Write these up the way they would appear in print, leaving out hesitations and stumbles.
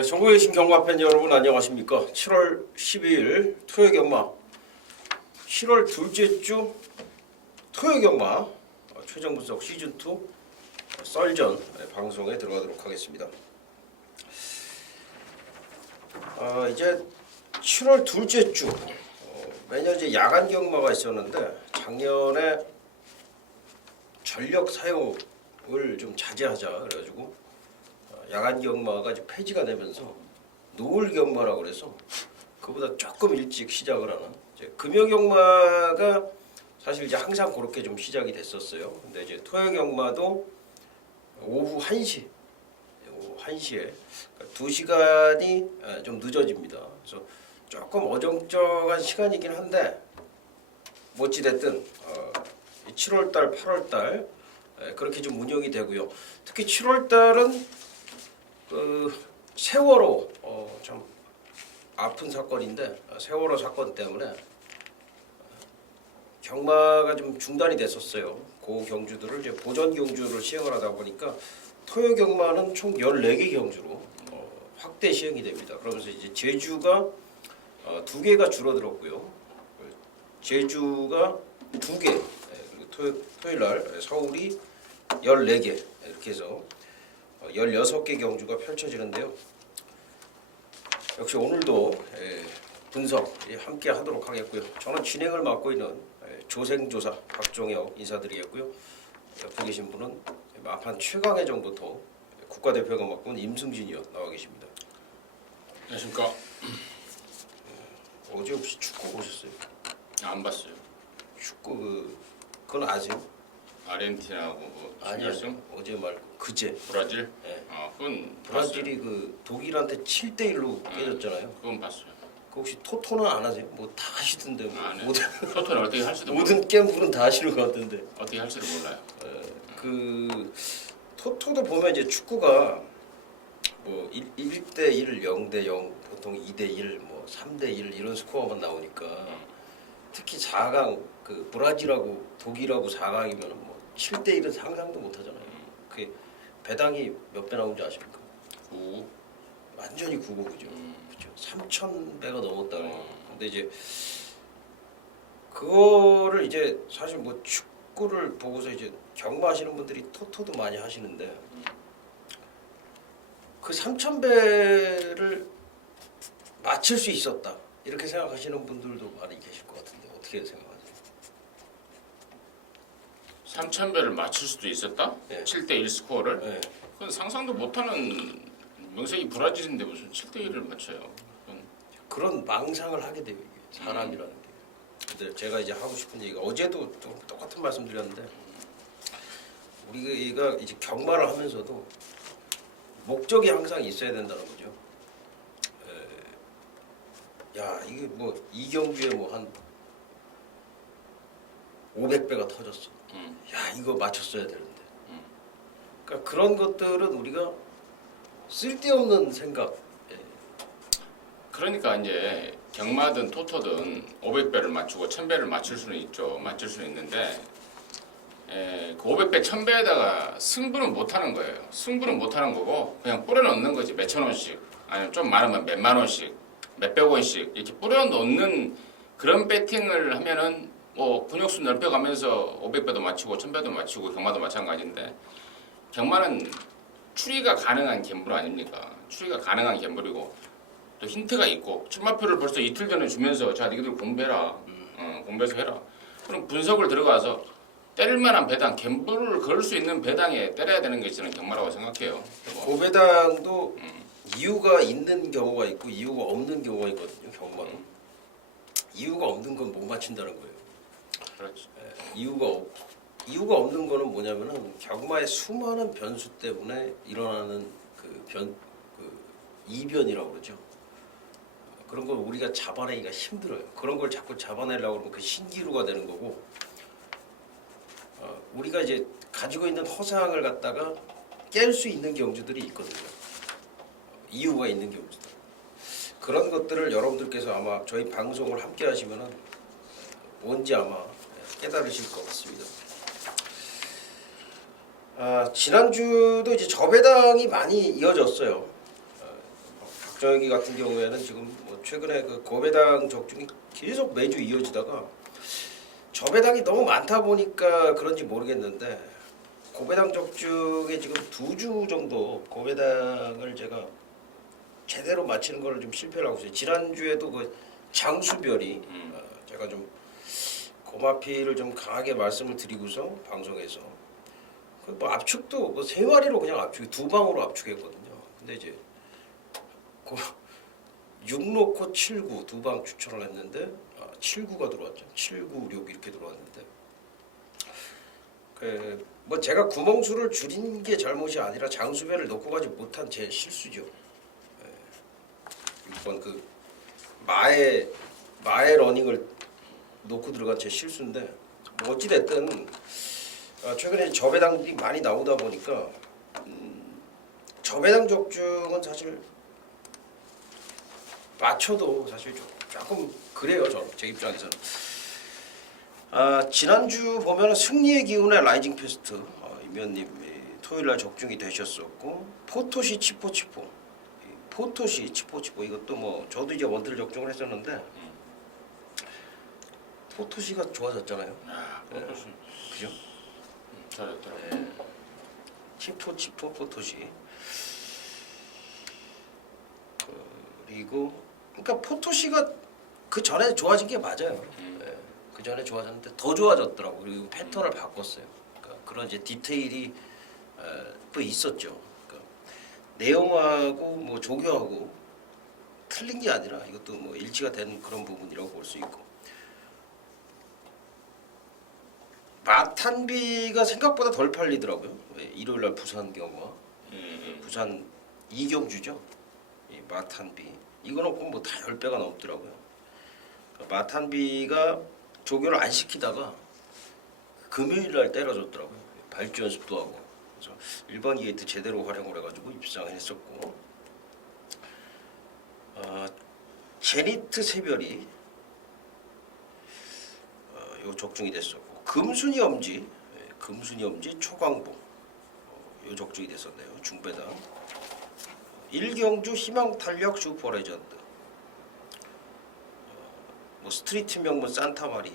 네, 전국에 계신 경마 팬 여러분 안녕하십니까? 7월 12일 토요 경마 7월 둘째 주 토요 경마 최종 분석 시즌 2 썰전 방송에 들어가도록 하겠습니다. 이제 7월 둘째 주 매년 이제 야간 경마가 있었는데 작년에 전력 사용을 좀 자제하자 그래가지고 야간 경마가 이제 폐지가 되면서 노을 경마라고 그래서 그보다 조금 일찍 시작을 하는 이제 금요 경마가 사실 이제 항상 그렇게 좀 시작이 됐었어요. 근데 이제 토요 경마도 오후 1시, 오후 1시에 그러니까 2시간이 좀 늦어집니다. 그래서 조금 어정쩡한 시간이긴 한데 어찌 됐든 7월달, 8월달 그렇게 좀 운영이 되고요. 특히 7월달은 세월호 좀 아픈 사건인데 세월호 사건 때문에 경마가 좀 중단이 됐었어요. 그 경주들을 이제 보전 경주를 시행을 하다 보니까 토요 경마는 총 14개 경주로 확대 시행이 됩니다. 그러면서 이제 제주가 2개가 줄어들었고요. 제주가 2개, 그리고 토요일 날 서울이 14개 이렇게 해서 16개 경주가 펼쳐지는데요. 역시 오늘도 분석 함께 하도록 하겠고요. 저는 진행을 맡고 있는 조생조사 박종혁 인사드리겠고요. 옆에 계신 분은 마판 최강혜정부터 국가대표가 맡고 있는 임승진 의원 나와 계십니다. 안녕하십니까. 어제 혹시 축구 보셨어요? 안 봤어요. 축구 그건 아세요? 아르헨티나하고 뭐 아니요. 준결승? 어제 말고 그제. 브라질? 네. 그건 브라질이 그 독일한테 7대1로 깨졌잖아요. 그건 봤어요. 그 혹시 토토는 안 하세요? 뭐 다 하시던데 뭐 안 해요. 모든 토토는 어떻게 할지도 몰라요. 모든 게임들은 다 하시는 것 같은데. 어떻게 할지도 몰라요. 그 토토도 보면 이제 축구가 뭐 1대1, 0대0, 보통 2대1, 뭐 3대1 이런 스코어만 나오니까 특히 4강 그 브라질하고 독일하고 4강이면 뭐 7대1은 상상도 못 하잖아요. 그 배당이 몇 배 나온지 아십니까? 9. 완전히 구고구죠. 그렇죠. 3,000배가 넘었다고. 근데 이제 그거를 이제 사실 뭐 축구를 보고서 이제 경마하시는 분들이 토토도 많이 하시는데 그 3,000배를 맞출 수 있었다 이렇게 생각하시는 분들도 많이 계실 것 같은데 어떻게 생각하세요? 3,000배를 맞출 수도 있었다? 네. 7대1 스코어를? 네. 그건 상상도 못하는 명색이 브라질인데 무슨 7대1을 맞춰요. 그건 그런 망상을 하게 돼요 이게 사람이라는 게. 근데 제가 이제 하고 싶은 얘기가 어제도 좀 똑같은 말씀 드렸는데 우리가 이제 경마를 하면서도 목적이 항상 있어야 된다는 거죠. 야 이게 뭐 이 경주에 뭐 한 500배가 터졌어. 야 이거 맞췄어야 되는데. 그러니까 그런 것들은 우리가 쓸데없는 생각. 그러니까 이제 경마든 토토든 500배를 맞추고 1000배를 맞출 수는 있죠. 맞출 수는 있는데 그 500배, 1000배에다가 승부는 못하는 거예요. 승부는 못하는 거고 그냥 뿌려넣는 거지. 몇천 원씩 아니면 좀 많으면 몇만 원씩 몇백 원씩 이렇게 뿌려넣는 그런 배팅을 하면은 뭐 근육수 넓혀가면서 500배도 맞추고 1000배도 맞추고 경마도 마찬가지인데 경마는 추리가 가능한 갬블 아닙니까? 추리가 가능한 갬블이고 또 힌트가 있고 출마표를 벌써 이틀 전에 주면서 자 니들 공부해라. 공부해서 해라. 그럼 분석을 들어가서 때릴 만한 배당, 갬블을 걸 수 있는 배당에 때려야 되는 게 저는 경마라고 생각해요. 고배당도 이유가 있는 경우가 있고 이유가 없는 경우가 있거든요. 경마도. 이유가 없는 건 못 맞춘다는 거예요. 그렇지. 이유가 없는 거는 뭐냐면은 경마의 수많은 변수 때문에 일어나는 그 이변이라고 그러죠. 그런 걸 우리가 잡아내기가 힘들어요. 그런 걸 자꾸 잡아내려고 그러면 그 신기루가 되는 거고 우리가 이제 가지고 있는 허상을 갖다가 깰 수 있는 경주들이 있거든요. 이유가 있는 경주들. 그런 것들을 여러분들께서 아마 저희 방송을 함께 하시면은 뭔지 아마 깨달으실 것 같습니다. 지난주도 이제 저배당이 많이 이어졌어요. 박정희 같은 경우에는 지금 뭐 최근에 그 고배당 적중이 계속 매주 이어지다가 저배당이 너무 많다 보니까 그런지 모르겠는데 고배당 적중에 지금 2주 정도 고배당을 제가 제대로 맞히는 거를 좀 실패를 하고 있어요. 지난주에도 그 장수별이 제가 좀 고마피를 좀 강하게 말씀을 드리고서 방송에서 그 뭐 압축도 뭐 3마리로 그냥 압축 2방으로 압축했거든요. 근데 이제 6 놓고 7구 2방 추천을 했는데 7구가 들어왔죠. 796 이렇게 들어왔는데 뭐 제가 구멍수를 줄인 게 잘못이 아니라 장수별을 놓고 가지 못한 제 실수죠. 6번 그 마의 러닝을 놓고 들어간 제 실수인데 뭐 어찌 됐든 최근에 저배당이 많이 나오다 보니까 저배당 적중은 사실 맞춰도 사실 조금 그래요. 제 입장에서는. 지난주 보면 승리의 기운의 라이징 페스트 임현님 토요일날 적중이 되셨었고 포토시 치포치포 포토시 치포치포 이것도 뭐 저도 이제 원틀 적중을 했었는데 포토시가 좋아졌잖아요. 포토시. 그죠? 잘했더라고요. 치포치포 포토시 그리고 그러니까 포토시가 그 전에 좋아진 게 맞아요. 그 전에 좋아졌는데 더 좋아졌더라고. 그리고 패턴을 바꿨어요. 그러니까 그런 이제 디테일이 또 있었죠. 그러니까 내용하고 뭐 조교하고 틀린 게 아니라 이것도 뭐 일치가 된 그런 부분이라고 볼 수 있고. 마탄비가 생각보다 덜 팔리더라고요. 일요일날 부산 경우와 부산 이경주죠. 이 마탄비 이거는 꼭 뭐 다 10배가 넘더라고요. 마탄비가 조교를 안 시키다가 금요일날 때려줬더라고요. 발주 연습도 하고 그래서 1번 게이트 제대로 활용을 해가지고 입상을 했었고 제니트 새별이 요 적중이 됐었고 금순이 엄지 초강보 요 적중이 됐었네요. 중배당 일경주 희망 탄력 슈퍼 레전드 뭐 스트리트 명문 산타마리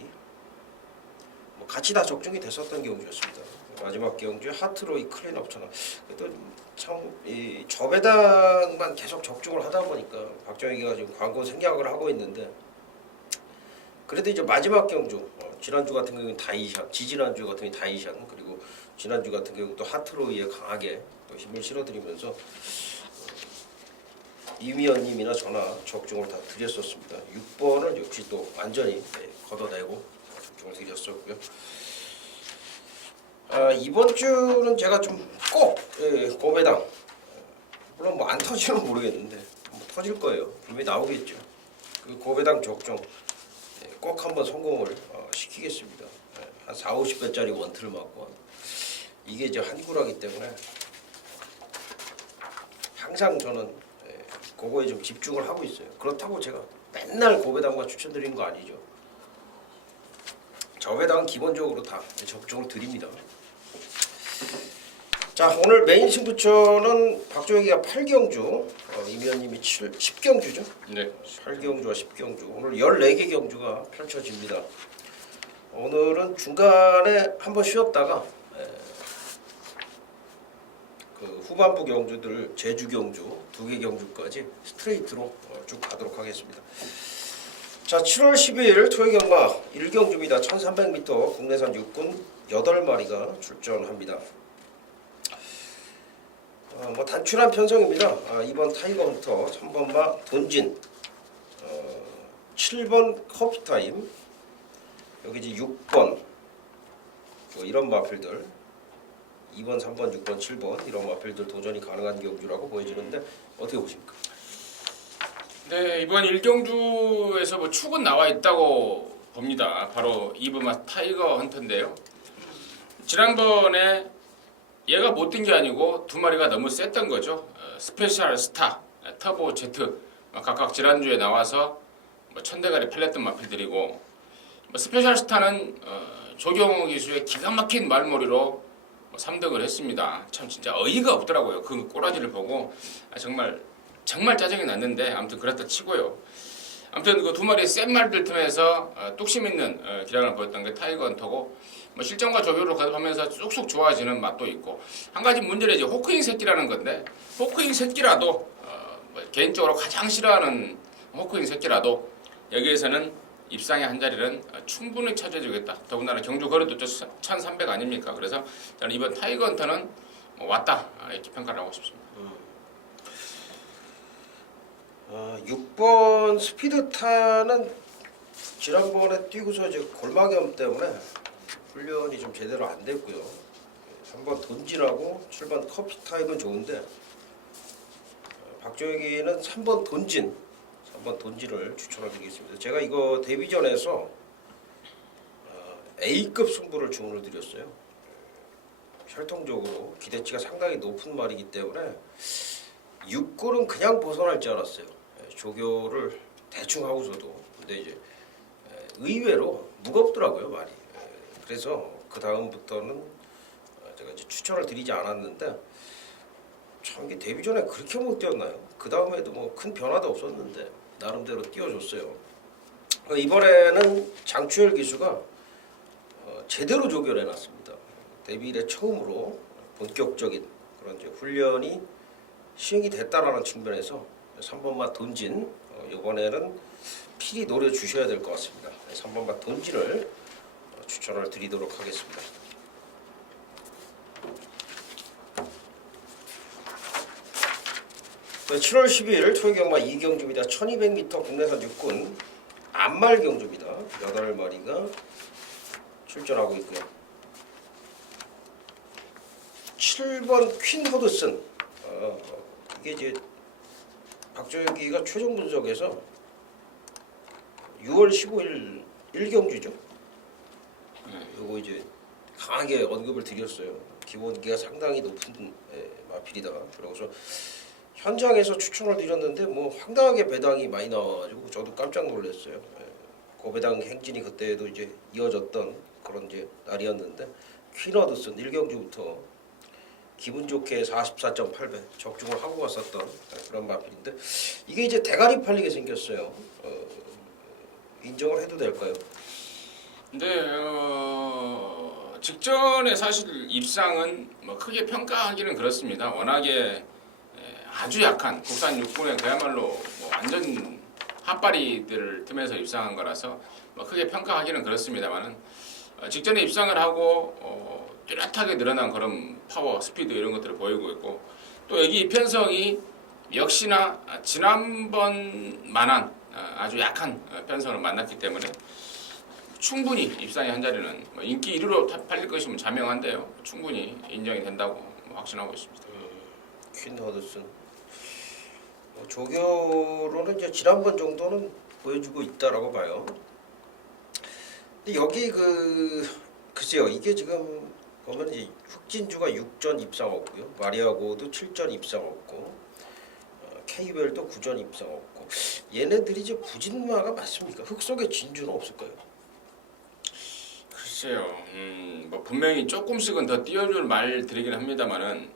뭐 같이 다 적중이 됐었던 경주였습니다. 마지막 경주 하트로이 클린업 천원. 그래도 참이 저배당만 계속 적중을 하다 보니까 박정희가 지금 광고 생략을 하고 있는데 그래도 이제 마지막 경주 지난주 같은 경우는 다이샷, 지지난주 같은 경우는 다이샷 그리고 지난주 같은 경우 또 하트로이에 강하게 또 힘을 실어드리면서 이미연님이나 저나 적중을 다 드렸었습니다. 6번을 역시 또 완전히 걷어내고 적중을 드렸었고요. 이번 주는 제가 좀 꼭 고배당 물론 뭐 안 터지면 모르겠는데 뭐 터질 거예요. 분명히 나오겠죠. 그 고배당 적중 꼭 한번 성공을 시키겠습니다. 한 4, 50배짜리 원틀을 맞고 이게 이제 한구라기 때문에 항상 저는 그거에 좀 집중을 하고 있어요. 그렇다고 제가 맨날 고배당만 추천드리는 거 아니죠. 저배당은 기본적으로 다 적중을 드립니다. 자, 오늘 메인 승부처는 박정희가 8경주, 이미연님이 10경주죠. 네. 8경주와 10경주. 오늘 14개 경주가 펼쳐집니다. 오늘은 중간에 한번 쉬었다가 그 후반부 경주들 제주 경주 2개 경주까지 스트레이트로 쭉 가도록 하겠습니다. 자, 7월 12일 토요 경마 1경주입니다. 1300m 국내산 육군 8마리가 출전합니다. 뭐 단출한 편성입니다. 이번 타이거 헌터 3번마 돈진 7번 커피타임 여기 이제 6번 뭐 이런 마필들 2번, 3번, 6번, 7번 이런 마필들 도전이 가능한 경주라고 보여지는데 어떻게 보십니까? 네, 이번 1경주에서 뭐 축은 나와 있다고 봅니다. 바로 2번마 타이거 헌터인데요. 지난번에 얘가 못 뛴 게 아니고 2마리가 너무 셌던 거죠. 스페셜 스타, 터보 제트 각각 지난주에 나와서 뭐 천대가리 팔렸던 마필들이고 뭐 스페셜 스타는 조경호 기수의 기가 막힌 말머리로 3등을 했습니다. 참 진짜 어이가 없더라고요. 그 꼬라지를 보고 정말 정말 짜증이 났는데 아무튼 그렇다 치고요. 아무튼 그 두 마리 센 말들 틈에서 뚝심 있는 기량을 보였던 게 타이거 헌터고 뭐 실전과 조교를 거듭하면서 쑥쑥 좋아지는 맛도 있고 한 가지 문제는 이제 호크잉 새끼라는 건데 호크잉 새끼라도 뭐 개인적으로 가장 싫어하는 호크잉 새끼라도 여기에서는 입상의 한 자리는 충분히 차지해주겠다. 더군다나 경주 거리도 1300 아닙니까? 그래서 저는 이번 타이거 헌터는 뭐 왔다 이렇게 평가를 하고 싶습니다. 6번 스피드타는 지난번에 뛰고서 이제 골막염 때문에 훈련이 좀 제대로 안 됐고요. 3번 돈진하고 7번 커피 타임은 좋은데 박종혁이는 3번 돈진을 추천을 드리겠습니다. 제가 이거 데뷔전에서 A급 승부를 주문을 드렸어요. 혈통적으로 기대치가 상당히 높은 말이기 때문에 6골은 그냥 벗어날 줄 알았어요. 조교를 대충 하고서도. 근데 이제 의외로 무겁더라고요, 말이. 그래서 그 다음부터는 제가 이제 추천을 드리지 않았는데 참 이게 데뷔전에 그렇게 못 뛰었나요? 그 다음에도 뭐 큰 변화도 없었는데 나름대로 뛰어줬어요. 이번에는 장추열 기수가 제대로 조교해놨습니다. 데뷔 이래 처음으로 본격적인 그런 이제 훈련이 시행이 됐다라는 측면에서 3번 맛 돈진 이번에는 필히 노려주셔야 될 것 같습니다. 3번 맛 돈진을 추천을 드리도록 하겠습니다. 7월 12일 토요경마 2경주입니다. 1200m 국내산 육군 안말 경주입니다. 8마리가 출전하고 있고요. 7번 퀸 허드슨 이게 이제 박종혁이가 최종 분석에서 6월 15일 1경주죠. 요거 이제 강하게 언급을 드렸어요. 기본기가 상당히 높은 마필이다. 그러고서 현장에서 추천을 드렸는데 뭐 황당하게 배당이 많이 나와가지고 저도 깜짝 놀랐어요. 고배당 행진이 그때도 이제 이어졌던 그런 이제 날이었는데 퀸 허드슨 1경주부터 기분 좋게 44.8배 적중을 하고 갔었던 그런 마필인데 이게 이제 대가리 팔리게 생겼어요. 인정을 해도 될까요? 근데 직전에 사실 입상은 뭐 크게 평가하기는 그렇습니다. 워낙에 아주 약한 국산 육군의 그야말로 뭐 완전 핫바리들을 틈에서 입상한 거라서 뭐 크게 평가하기는 그렇습니다만은 직전에 입상을 하고 뚜렷하게 늘어난 그런 파워, 스피드 이런 것들을 보이고 있고 또 여기 편성이 역시나 지난번만한 아주 약한 편성을 만났기 때문에 충분히 입상의 한 자리는 뭐 인기 1위로 팔릴 것이면 자명한데요. 충분히 인정이 된다고 확신하고 있습니다. 퀸 허드슨 조교로는 이제 지난번 정도는 보여주고 있다라고 봐요. 근데 여기 글쎄요 이게 지금 보면 이제 흑진주가 6전 입상 없고요, 마리아고도 7전 입상 없고, K별도 9전 입상 없고, 얘네들이 이제 부진마가 맞습니까? 흑 속에 진주는 없을까요? 글쎄요, 뭐 분명히 조금씩은 더 띄워줄 말 드리긴 합니다만은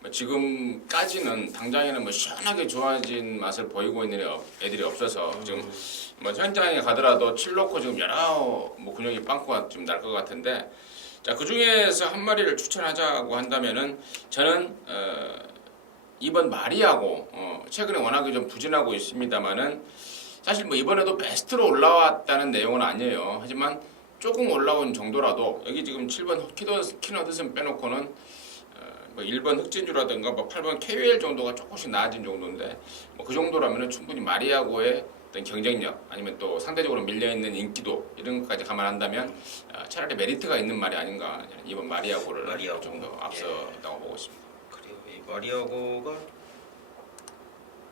뭐 지금까지는 당장에는 뭐 시원하게 좋아진 맛을 보이고 있는 애들이 없어서 지금 뭐 현장에 가더라도 칠 놓고 지금 여러 뭐 근육이 빵꾸가 좀 날 것 같은데. 자, 그 중에서 한 마리를 추천하자고 한다면은 저는 이번 마리하고 최근에 워낙에 좀 부진하고 있습니다만은 사실 뭐 이번에도 베스트로 올라왔다는 내용은 아니에요. 하지만 조금 올라온 정도라도 여기 지금 7번 키너드슨 빼놓고는 뭐 1번 흑진주라든가 뭐 8번 KWL 정도가 조금씩 나아진 정도인데 뭐 그 정도라면은 충분히 마리하고의 어떤 경쟁력 아니면 또 상대적으로 밀려있는 인기도 이런 것까지 감안한다면 차라리 메리트가 있는 말이 아닌가 이번 마리아고를 정도 앞서다고 보고 있습니다. 그래요. 이 마리아고가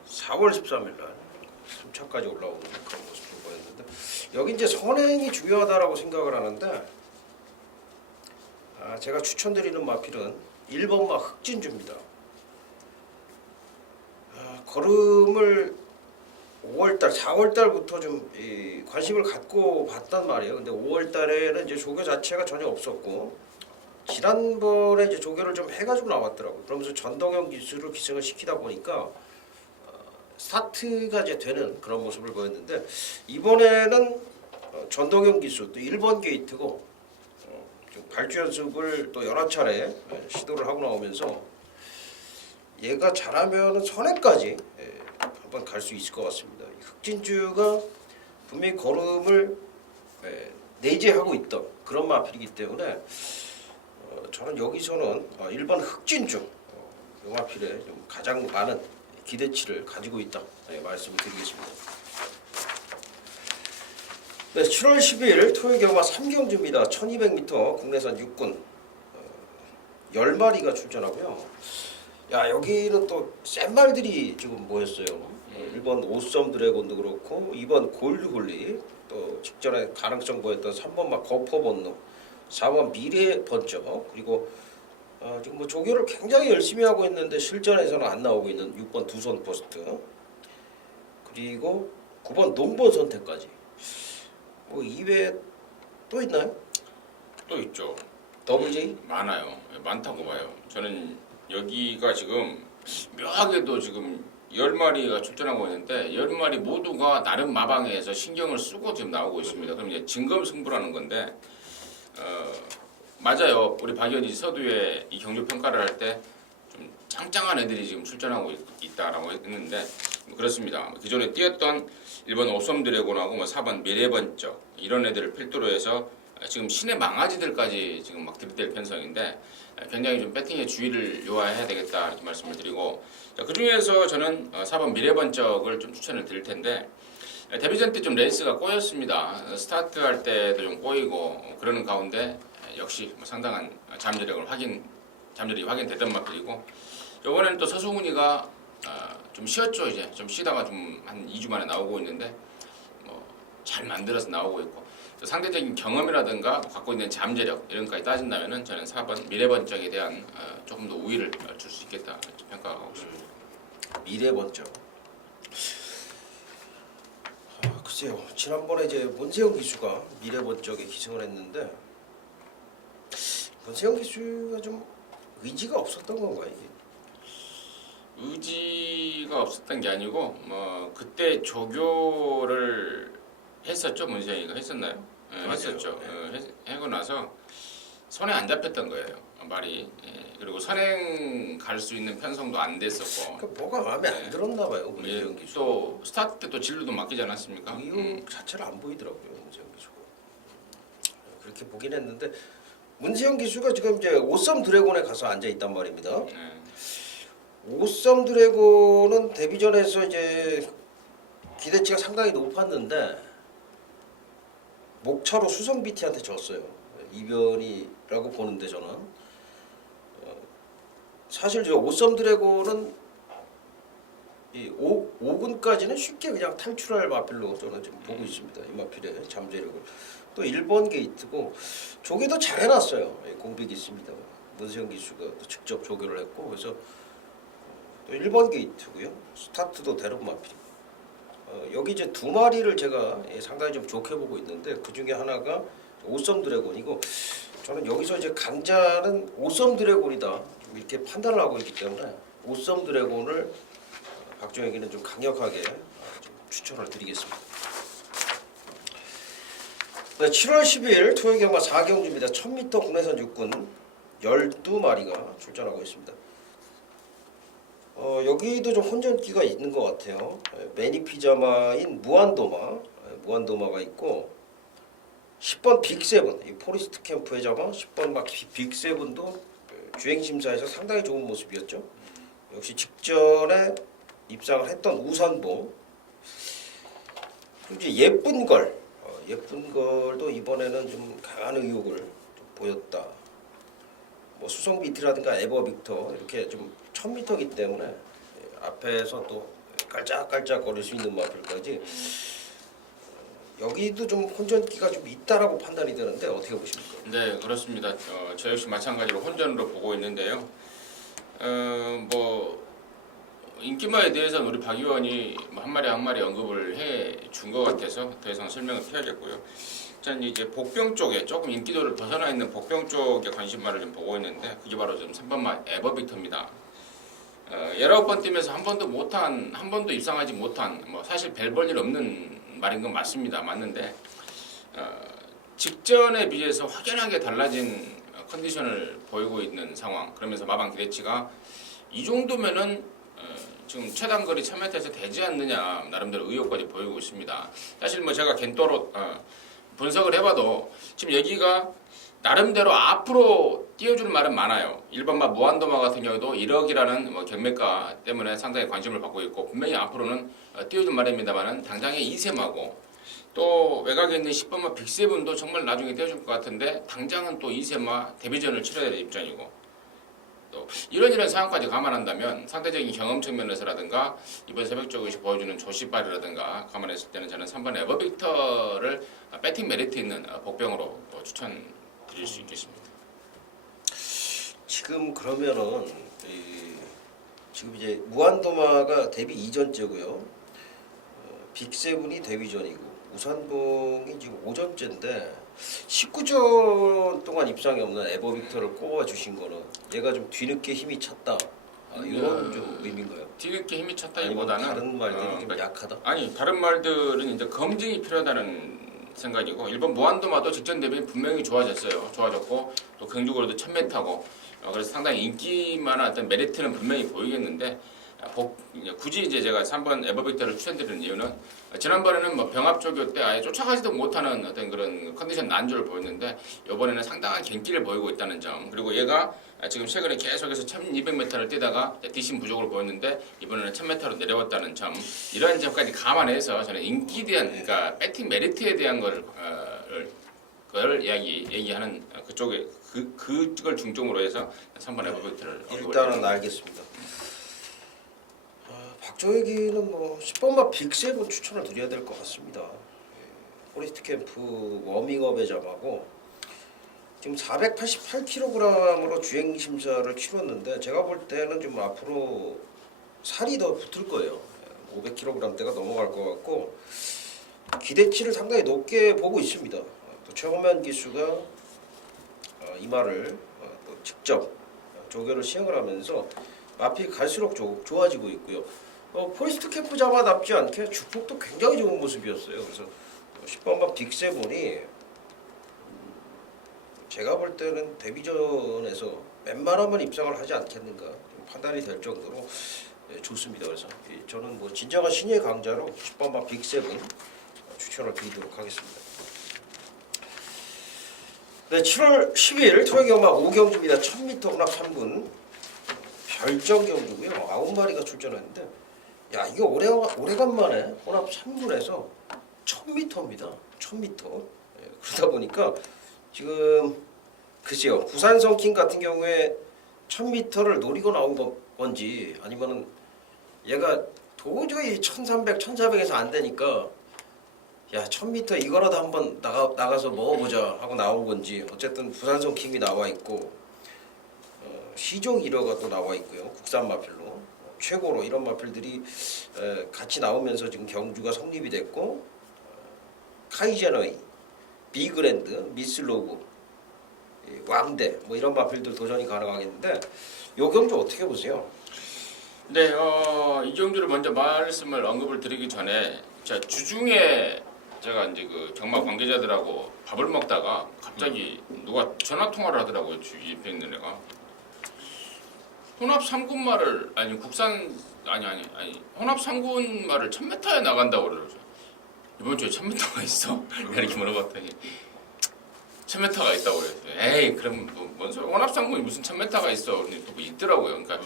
4월 13일 날 3차까지 올라오는 그런 모습을 보였는데 여기 이제 선행이 중요하다라고 생각을 하는데 제가 추천드리는 마필은 1번마 흑진주입니다. 걸음을 5월달, 4월달부터 좀 관심을 갖고 봤단 말이에요. 근데 5월달에는 이제 조교 자체가 전혀 없었고 지난번에 이제 조교를 좀 해가지고 나왔더라고요. 그러면서 전동형 기술을 기승을 시키다 보니까 스타트가 이제 되는 그런 모습을 보였는데 이번에는 전동형 기수 또 1번 게이트고 좀 발주 연습을 또 여러 차례 시도를 하고 나오면서 얘가 잘하면은 선행까지 한번 갈 수 있을 것 같습니다. 흑진주가 분명히 걸음을 내재하고 있던 그런 마필이기 때문에 저는 여기서는 1번 흑진주 이 마필에 좀 가장 많은 기대치를 가지고 있다 말씀을 드리겠습니다. 네, 7월 12일 토요 경마 3경주입니다. 1200m 국내산 육군 10마리가 출전하고요. 야, 여기는 또 센 말들이 지금 모였어요. 1번 오썸 드래곤도 그렇고 2번 골드홀리 또 직전에 가능성 보였던 3번 막 거퍼번노 4번 미래 번쩍 그리고 지금 뭐 조교를 굉장히 열심히 하고 있는데 실전에서는 안 나오고 있는 6번 두선 포스트 그리고 9번 농번 선택까지 뭐 이외에 또 있나요? 또 있죠. 더블 J? 많아요. 많다고 봐요. 저는 여기가 지금 묘하게도 지금 10마리가 출전하고 있는데 10마리 모두가 나름 마방에서 신경을 쓰고 지금 나오고 있습니다. 그럼 이제 진검승부라는 건데 맞아요. 우리 박연이 서두에 이 경주 평가를 할 때 좀 짱짱한 애들이 지금 출전하고 있다라고 했는데 그렇습니다. 기존에 뛰었던 1번 오썸 드래곤하고 뭐 4번 미래번쩍 이런 애들을 필두로 해서 지금 신의 망아지들까지 지금 막 들이댈 편성인데 굉장히 좀 배팅에 주의를 요하해야 되겠다 이렇게 말씀을 드리고 그 중에서 저는 4번 미래번쩍을 좀 추천을 드릴 텐데 데뷔전 때 좀 레이스가 꼬였습니다. 스타트할 때도 좀 꼬이고 그러는 가운데 역시 뭐 상당한 잠재력이 확인됐던 맛들이고 이번에는 또 서승훈이가 좀 쉬었죠. 이제 좀 쉬다가 좀 한 2주 만에 나오고 있는데 뭐 잘 만들어서 나오고 있고 또 상대적인 경험이라든가 갖고 있는 잠재력 이런 것까지 따진다면은 저는 4번 미래번쩍에 대한 조금 더 우위를 줄 수 있겠다 이렇게 평가하고 있습니다. 미래 번쩍. 글쎄요. 지난번에 이제 문세영 기수가 미래 번쩍에 기승을 했는데 문세영 기수가 좀 의지가 없었던 건가요 이게? 의지가 없었던 게 아니고 뭐 그때 조교를 했었죠. 문세영이가 했었나요? 했었죠. 하고 나서 손에 안 잡혔던 거예요. 말이. 그리고 선행 갈 수 있는 편성도 안 됐었고. 그러니까 뭐가 마음에 안 들었나 봐요 문세영 기수. 또 스타트 때 또 진로도 맡기지 않았습니까? 이유 자체를 안 보이더라고요 문세영 기수가. 그렇게 보긴 했는데 문세영 기수가 지금 이제 오썸 드래곤에 가서 앉아 있단 말입니다. 오썸 드래곤은 데뷔전에서 이제 기대치가 상당히 높았는데 목차로 수성 BT한테 졌어요. 이변이라고 보는데 저는 사실 저 오썸 드래곤은 이 5군까지는 쉽게 그냥 탈출할 마필로 저는 지금 보고 있습니다. 이 마필의 잠재력을 또 1번 게이트고 조개도 잘 해놨어요. 공백이 있습니다. 문세영 기수가 또 직접 조교를 했고 그래서 또 1번 게이트고요. 스타트도 대륙 마필. 여기 이제 두 마리를 제가 상당히 좀 좋게 보고 있는데 그 중에 하나가 오썸 드래곤이고 저는 여기서 이제 강자는 오썸 드래곤이다 이렇게 판단을 하고 있기 때문에 오썸 드래곤을 박종혁이는 좀 강력하게 좀 추천을 드리겠습니다. 네, 7월 10일 토요 경마 4경주입니다. 1000m 국내산 육군 12마리가 출전하고 있습니다. 여기도 좀 혼전기가 있는 것 같아요. 매니피자마인 무한도마가 있고 10번 빅세븐 이 포리스트 캠프의 자마 10번 막 빅세븐도 주행심사에서 상당히 좋은 모습이었죠. 역시 직전에 입상을 했던 우산봉 그리고 이제 예쁜 걸도 이번에는 좀 강한 의욕을 좀 보였다. 뭐 수성 비트라든가 에버 빅터 이렇게 좀 1000m이기 때문에 앞에서 또 깔짝깔짝 거릴 수 있는 마필까지 여기도 좀 혼전기가 좀 있다라고 판단이 되는데 어떻게 보십니까? 네, 그렇습니다. 저 역시 마찬가지로 혼전으로 보고 있는데요. 뭐 인기마에 대해서는 우리 박 의원이 한 마리 한 마리 언급을 해 준 것 같아서 더 이상 설명을 피하겠고요. 저는 이제 복병 쪽에 조금 인기도를 벗어나 있는 복병 쪽에 관심만을 좀 보고 있는데 그게 바로 지금 3번마 에버빅터입니다. 19번 뛰면서 한 번도 입상하지 못한 뭐 사실 별 볼 일 없는 말인 건 맞습니다. 맞는데 직전에 비해서 확연하게 달라진 컨디션을 보이고 있는 상황. 그러면서 마방 기대치가 이 정도면은 지금 최단거리 1000m에서 되지 않느냐 나름대로 의혹까지 보이고 있습니다. 사실 뭐 제가 겐토로 분석을 해봐도 지금 여기가 나름대로 앞으로 띄워주는 말은 많아요. 일반마 무한도마 같은 경우도 1억이라는 뭐 경매가 때문에 상당히 관심을 받고 있고 분명히 앞으로는 띄워준 말입니다만은 당장의 이세마고 또 외곽에 있는 10번마 빅세븐도 정말 나중에 띄워줄 것 같은데 당장은 또 이세마 데뷔전을 치러야 될 입장이고 또 이런 상황까지 감안한다면 상대적인 경험 측면에서라든가 이번 새벽 조금씩 보여주는 조시발이라든가 감안했을 때는 저는 3번 에버빅터를 배팅 메리트 있는 복병으로 추천드릴 수 있겠습니다. 지금 그러면은 지금 이제 무한도마가 데뷔 이전째고요. 빅세븐이 데뷔 전이고 우산봉이 지금 오전째인데 19전 동안 입상이 없는 에버빅터를 꼽아 주신 거는 얘가 좀 뒤늦게 힘이 찼다. 이런 좀 의미인가요? 뒤늦게 힘이 아니면 찼다기보다는 다른 말들이 좀 약하다. 아니 다른 말들은 이제 검증이 필요하다는 생각이고 일본 무한도마도 직전 대비 분명히 좋아졌고 또 경주거리도 1000m고 그래서 상당히 인기만한 어떤 메리트는 분명히 보이겠는데 굳이 이제 제가 3번 에버빅터를 추천드리는 이유는 지난번에는 뭐 병합조교 때 아예 쫓아가지도 못하는 어떤 그런 컨디션 난조를 보였는데 이번에는 상당한 갱기를 보이고 있다는 점 그리고 얘가 지금 최근에 계속해서 1200m를 뛰다가 뒷심 부족을 보였는데 이번에는 1000m로 내려왔다는 점 이런 점까지 감안해서 저는 인기에 대한 그러니까 배팅 메리트에 대한 걸 얘기하는 그쪽에 그걸 중점으로 해서 3번 에버빅터를 일단은 알겠습니다. 박종혁이는 뭐 10번마 빅세븐 추천을 드려야 될 것 같습니다. 포레스트 캠프 워밍업에 잡하고 지금 488kg으로 주행 심사를 치렀는데 제가 볼 때는 좀 앞으로 살이 더 붙을 거예요. 500kg대가 넘어갈 것 같고 기대치를 상당히 높게 보고 있습니다. 또 최호면 기수가 이 말을 또 직접 조교를 시행을 하면서 마필 갈수록 좋아지고 있고요. 포레스트 캠프 잡아답지 않게 주폭도 굉장히 좋은 모습이었어요. 그래서 10번마 빅세븐이 제가 볼 때는 데뷔전에서 웬만하면 입상을 하지 않겠는가 판단이 될 정도로 좋습니다. 그래서 저는 뭐 진정한 신예 강자로 10번마 빅세븐 추천을 드리도록 하겠습니다. 네, 7월 10일 토요경마 5경주입니다. 1000m 혼합 3분 별정 경주고요. 9마리가 출전했는데 야 이게 오래간만에 혼합 3분에서 1000m입니다. 1000m. 그러다 보니까 지금 글쎄요 부산 성킹 같은 경우에 1000m를 노리고 나온 건지 아니면은 얘가 도저히 1300, 1400에서 안 되니까 야 1000m 이거라도 한번 나가서 먹어보자 하고 나온 건지 어쨌든 부산 성킹이 나와 있고 시종 1호가 또 나와 있고요. 국산 마필로 최고로 이런 마필들이 같이 나오면서 지금 경주가 성립이 됐고 카이제너이, 비그랜드, 미스로브, 왕대 뭐 이런 마필들 도전이 가능하겠는데 요 경주 어떻게 보세요? 네, 이 경주를 먼저 말씀을 언급을 드리기 전에 자 주중에 제가 이제 그 경마 관계자들하고 밥을 먹다가 갑자기 누가 전화 통화를 하더라고요. 이 옆에 있는 애가 혼합 3군마를 아니 국산 아니 혼합 3군마를 1000m에 나간다고 그러죠. 이번 주에 1000m가 있어? 이렇게 물어봤더니 1000m가 있다고 그랬어요. 에이 그럼 뭔 소리? 혼합 3군이 무슨 1000m가 있어? 근데 또 뭐 있더라고요. 그러니까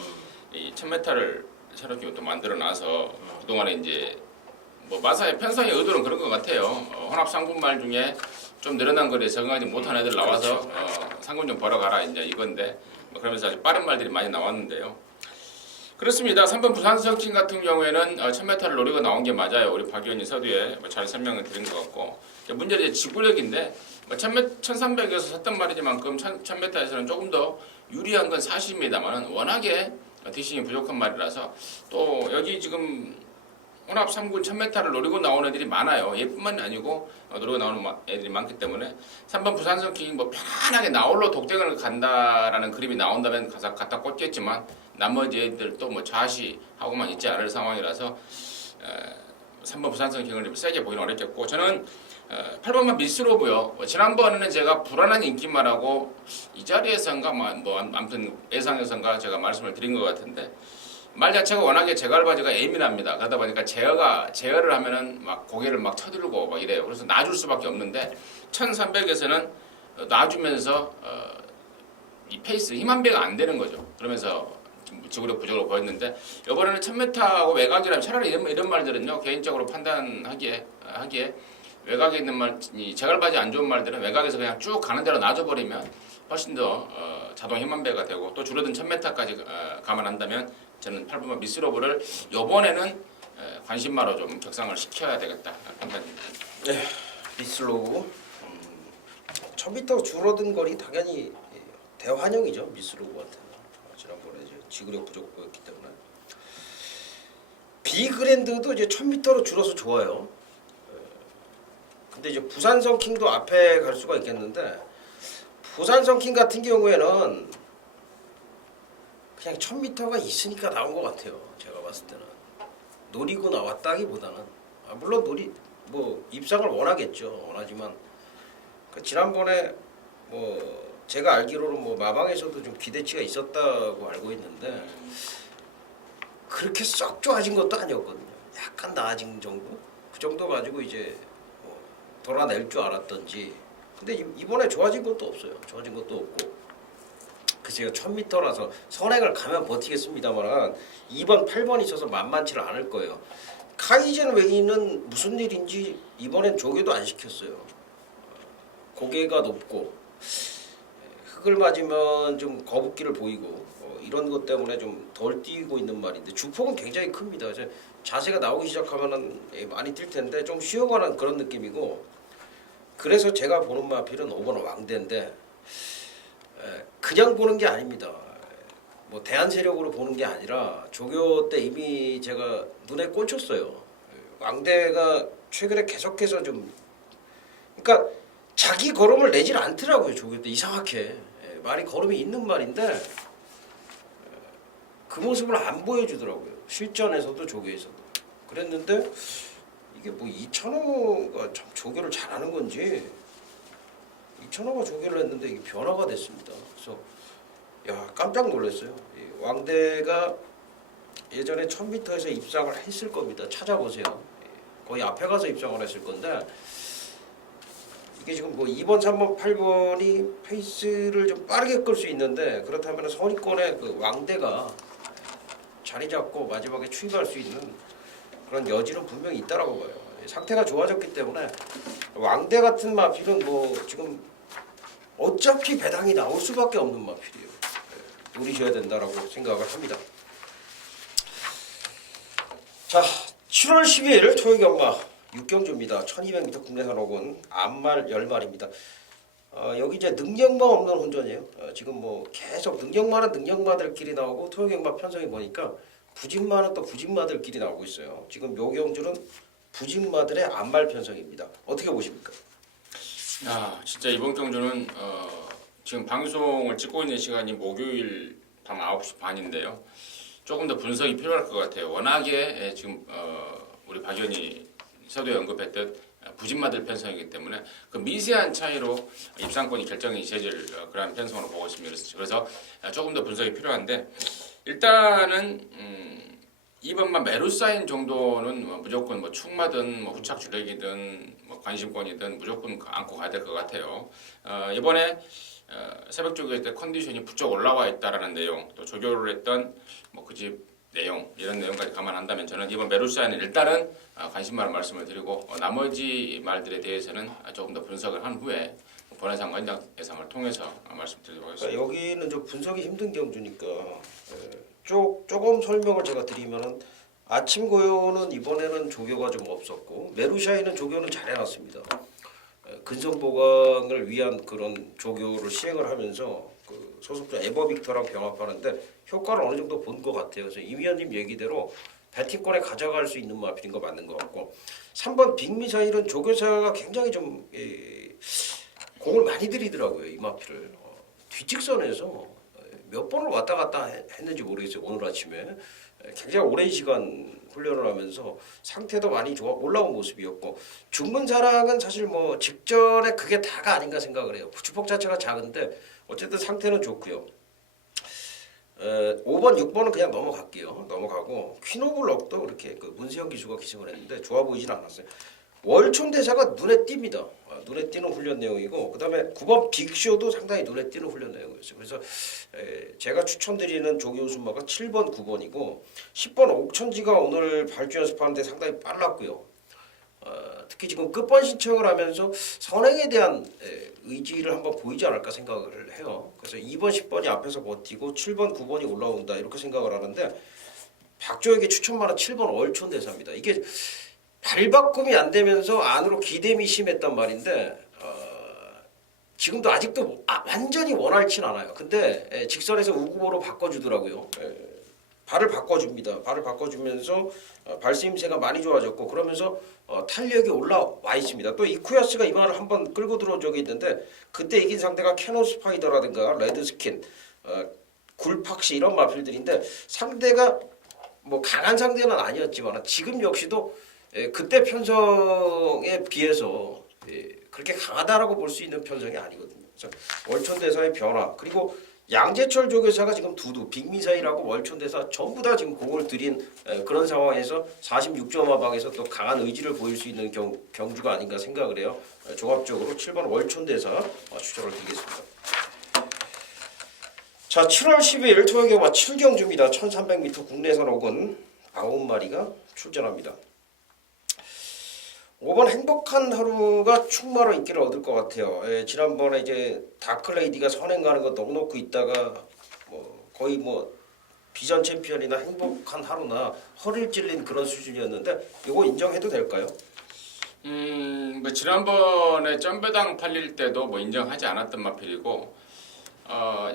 이 1000m를 새롭게 또 만들어놔서 그동안에 이제 뭐 마사의 편성의 의도는 그런 것 같아요. 혼합 3군말 중에 좀 늘어난 거리에 적응하지 못한 애들 나와서 상군 좀 벌어가라 이제 이건데 뭐 그러면서 아주 빠른 말들이 많이 나왔는데요. 그렇습니다. 3번 부산 성킹 같은 경우에는 1000m를 노리고 나온 게 맞아요. 우리 박 의원이 서두에 잘 설명을 드린 것 같고 문제는 이제 지구력인데 1300에서 섰던 말이지만큼 1000m에서는 조금 더 유리한 건 사실입니다만 워낙에 뒷심이 부족한 말이라서 또 여기 지금 혼합 3군 1000m를 노리고 나오는 애들이 많아요. 얘뿐만이 아니고 노리고 나오는 애들이 많기 때문에 3번 부산성킹이 뭐 편안하게 나홀로 독대를 간다라는 그림이 나온다면 가서 갖다 꽂겠지만 나머지 애들도 뭐 좌시하고만 있지 않을 상황이라서 3번 부산성킹을 좀 세게 보기는 어렵겠고 저는 8번만 미스로고요. 지난번에는 제가 불안한 인기만하고 이 자리에선가 뭐 아무튼 예상에선가 제가 말씀을 드린 것 같은데 말 자체가 워낙에 제갈바지가 예민합니다. 그러다 보니까 제어를 하면은 막 고개를 막 쳐들고 막 이래요. 그래서 놔줄 수밖에 없는데 1300에서는 놔주면서 이 페이스 힘 한 배가 안 되는 거죠. 그러면서 지구력 부족으로 보였는데 이번에는 1000m하고 외곽이라면 차라리 이런 말들은요 개인적으로 판단하기에 외곽에 있는 말, 이 제갈바지 안 좋은 말들은 외곽에서 그냥 쭉 가는 대로 놔줘버리면 훨씬 더 자동 힘 한 배가 되고 또 줄어든 1000m까지 감안한다면 저는 8번만 미스로브를 이번에는 관심마로 좀 격상을 시켜야 되겠다 판단입니다. 네, 미스로브 1000m 줄어든 거리 당연히 대환영이죠. 미스로브한테는 지난번에 이제 지구력 부족 보였기 때문에 비그랜드도 이제 1000m로 줄어서 좋아요. 근데 이제 부산성킹도 앞에 갈 수가 있겠는데 부산성킹 같은 경우에는 그냥 1000m가 있으니까 나온 것 같아요. 제가 봤을 때는 노리고 나왔다기보다는 물론 뭐 입상을 원하지만 그 지난번에 뭐 제가 알기로는 뭐 마방에서도 좀 기대치가 있었다고 알고 있는데 그렇게 썩 좋아진 것도 아니었거든요. 약간 나아진 정도? 그 정도 가지고 이제 뭐 돌아낼 줄 알았던지. 근데 이번에 좋아진 것도 없어요. 좋아진 것도 없고. 글쎄요 1000m라서 선행을 가면 버티겠습니다만 2번 8번이 있어서 만만치는 않을 거예요. 카이젠 웨이는 무슨 일인지 이번엔 조교도 안 시켰어요. 고개가 높고 흙을 맞으면 좀 거북기를 보이고 이런 것 때문에 좀 덜 뛰고 있는 말인데 주폭은 굉장히 큽니다. 이제 자세가 나오기 시작하면은 많이 뛸 텐데 좀 쉬어가는 그런 느낌이고 그래서 제가 보는 마필은 5번 왕대인데 그냥 보는 게 아닙니다. 뭐 대한 세력으로 보는 게 아니라 조교 때 이미 제가 눈에 꽂혔어요. 왕대가 최근에 계속해서 좀 그러니까 자기 걸음을 내질 않더라고요. 조교 때 이상하게 말이 걸음이 있는 말인데 그 모습을 안 보여주더라고요. 실전에서도 조교에서도 그랬는데 이게 뭐 이찬호가 참 조교를 잘하는 건지 이찬호가 조교를 했는데 이게 변화가 됐습니다. 그래서 야 깜짝 놀랐어요. 왕대가 예전에 1000m에서 입상을 했을 겁니다. 찾아보세요. 거의 앞에 가서 입상을 했을 건데 이게 지금 뭐 2번, 3번, 8번이 페이스를 좀 빠르게 끌 수 있는데 그렇다면 선위권에 그 왕대가 자리 잡고 마지막에 추격할 수 있는 그런 여지는 분명히 있다라고 봐요. 상태가 좋아졌기 때문에 왕대 같은 마필은 뭐 지금 어차피 배당이 나올 수밖에 없는 마필이에요. 노리셔야 된다라고 생각을 합니다. 자, 7월 12일 토요경마 6경주입니다. 1200m 국내산 혹은 암말 10마리입니다. 여기 이제 능력마 없는 혼전이에요. 지금 뭐 계속 능력마는 능력마들끼리 나오고 토요경마 편성이 보니까 부진마는 또 부진마들끼리 나오고 있어요. 지금 요 경주는 부진마들의 암말 편성입니다. 어떻게 보십니까? 야, 진짜 이번 경주는 지금 방송을 찍고 있는 시간이 목요일 밤 9시 반인데요. 조금 더 분석이 필요할 것 같아요. 워낙에 지금 우리 박연희 서두에 언급했듯 부진마들 편성이기 때문에 그 미세한 차이로 입상권이 결정이 지어질 그런 편성으로 보고 있습니다. 그래서 조금 더 분석이 필요한데 일단은 2번만 메루사인 정도는 뭐 무조건 뭐 축마든 뭐 후착 주력이든 뭐 관심권이든 무조건 안고 가야 될 것 같아요. 이번에 새벽 조교할 때 컨디션이 부쩍 올라와 있다라는 내용, 또 조교를 했던 뭐 그 집 내용 이런 내용까지 감안한다면 저는 이번 메루사인은 일단은 관심만 말씀을 드리고 나머지 말들에 대해서는 조금 더 분석을 한 후에 본회상 원장 예상을 통해서 말씀드리도록 하겠습니다. 그러니까 여기는 좀 분석이 힘든 경주니까 조금 설명을 제가 드리면은 아침 고요는 이번에는 조교가 좀 없었고 메루샤이는 조교는 잘 해놨습니다. 근성 보강을 위한 그런 조교를 시행을 하면서 그 소속자 에버빅터랑 병합하는데 효과를 어느 정도 본 것 같아요. 그래서 임 위원님 얘기대로 배팅권에 가져갈 수 있는 마필인 거 맞는 것 같고 3번 빅미사일은 조교사가 굉장히 좀 공을 많이 들이더라고요. 이 마필을 뒷직선에서 몇 번을 왔다 갔다 했는지 모르겠어요. 오늘 아침에 굉장히 오랜 시간 훈련을 하면서 상태도 많이 좋아 올라온 모습이었고 중문사랑은 사실 뭐 직전에 그게 다가 아닌가 생각을 해요. 주폭 자체가 작은데 어쨌든 상태는 좋고요. 5번, 6번은 그냥 넘어갈게요. 넘어가고 퀸오블럭도 그렇게 그 문세영 기수가 기승을 했는데 좋아 보이진 않았어요. 월촌 대사가 눈에 띕니다. 눈에 띄는 훈련 내용이고 그다음에 9번 빅쇼도 상당히 눈에 띄는 훈련 내용이었어요. 그래서 제가 추천드리는 조교 순마가 7번, 9번이고 10번 옥천지가 오늘 발주 연습하는데 상당히 빨랐고요. 특히 지금 끝번 신청을 하면서 선행에 대한 의지를 한번 보이지 않을까 생각을 해요. 그래서 2번, 10번이 앞에서 버티고 7번, 9번이 올라온다 이렇게 생각을 하는데 박조에게 추천만은 7번 월촌 대사입니다. 이게 발바꿈이 안 되면서 안으로 기댐이 심했단 말인데 지금도 아직도 완전히 원활치 않아요. 근데 직선에서 우구보로 바꿔주더라고요. 발을 바꿔줍니다. 발을 바꿔주면서 발스임새가 많이 좋아졌고 그러면서 탄력이 올라와 있습니다. 또 이쿠야스가 이만을 한번 끌고 들어온 적이 있는데 그때 이긴 상대가 캐논 스파이더라든가 레드스킨, 굴팍시 이런 마필들인데 상대가 뭐 강한 상대는 아니었지만 지금 역시도 그때 편성에 비해서 그렇게 강하다라고 볼 수 있는 편성이 아니거든요. 그래서 월촌대사의 변화 그리고 양재철 조교사가 지금 두두 빅미사일하고 월촌대사 전부 다 지금 공을 들인 그런 상황에서 46점 하방에서 또 강한 의지를 보일 수 있는 경주가 아닌가 생각을 해요. 종합적으로 7번 월촌대사 추천을 드리겠습니다. 자, 7월 10일 토요경마 7경주입니다. 1300m 국내선 오근 9마리가 출전합니다. 5번 행복한 하루가 충마로 인기를 얻을 것 같아요. 지난번에 이제 다크레이디가 선행 가는 거 넉넉히 있다가 뭐 거의 뭐 비전 챔피언이나 행복한 하루나 허리를 찔린 그런 수준이었는데 이거 인정해도 될까요? 뭐 지난번에 점배당 팔릴 때도 뭐 인정하지 않았던 마필이고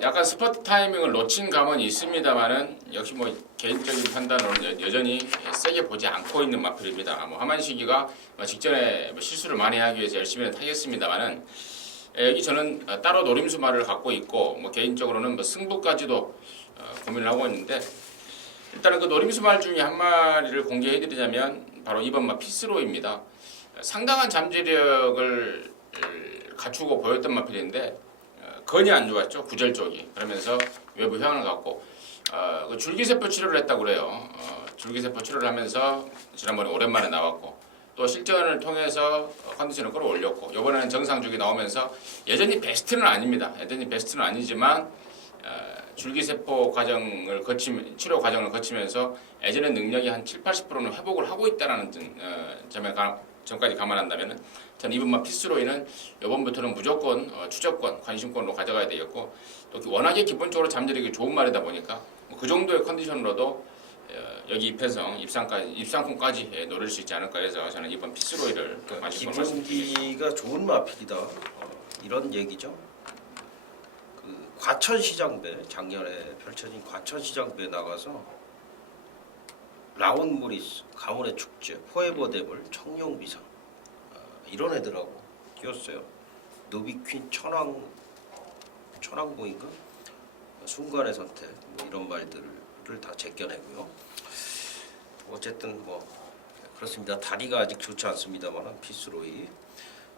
약간 스퍼트 타이밍을 놓친 감은 있습니다만은 역시 뭐 개인적인 판단으로는 여전히 세게 보지 않고 있는 마필입니다. 뭐 하만시기가 직전에 뭐 실수를 많이 하기 위해서 열심히 타겠습니다만은 여기 저는 따로 노림수 말을 갖고 있고 뭐 개인적으로는 뭐 승부까지도 고민을 하고 있는데 일단은 그 노림수 말 중에 한 마리를 공개해드리자면 바로 이번 마 피스로입니다. 상당한 잠재력을 갖추고 보였던 마필인데 건이 안 좋았죠. 구절 쪽이. 그러면서 외부 회원을 갖고 그 줄기세포 치료를 했다고 그래요. 줄기세포 치료를 하면서 지난번에 오랜만에 나왔고 또 실전을 통해서 컨디션을 끌어올렸고 이번에는 정상적이 나오면서 여전히 베스트는 아닙니다. 여전히 베스트는 아니지만 줄기세포 과정을 치료 과정을 거치면서 예전의 능력이 한 7~80%는 회복을 하고 있다는 점까지 감안한다면 저는 이번 피스로이는 이번부터는 무조건 추적권, 관심권으로 가져가야 되겠고 또 워낙에 기본적으로 잠재력이 좋은 말이다 보니까 그 정도의 컨디션으로도 여기 입상권까지 노릴 수 있지 않을까 해서 저는 이번 피스로이를 관심권으로 기분기가 좋은 마필이다 이런 얘기죠. 그 과천시장배 작년에 펼쳐진 과천시장배 나가서 라온무리스, 강원의 축제, 포에버대물, 청룡비상 이런 애들하고 뛰었어요. 노비퀸 천왕봉인가? 순간의 선택 뭐 이런 말들을 다 제껴내고요. 어쨌든 뭐 그렇습니다. 다리가 아직 좋지 않습니다만 피스로이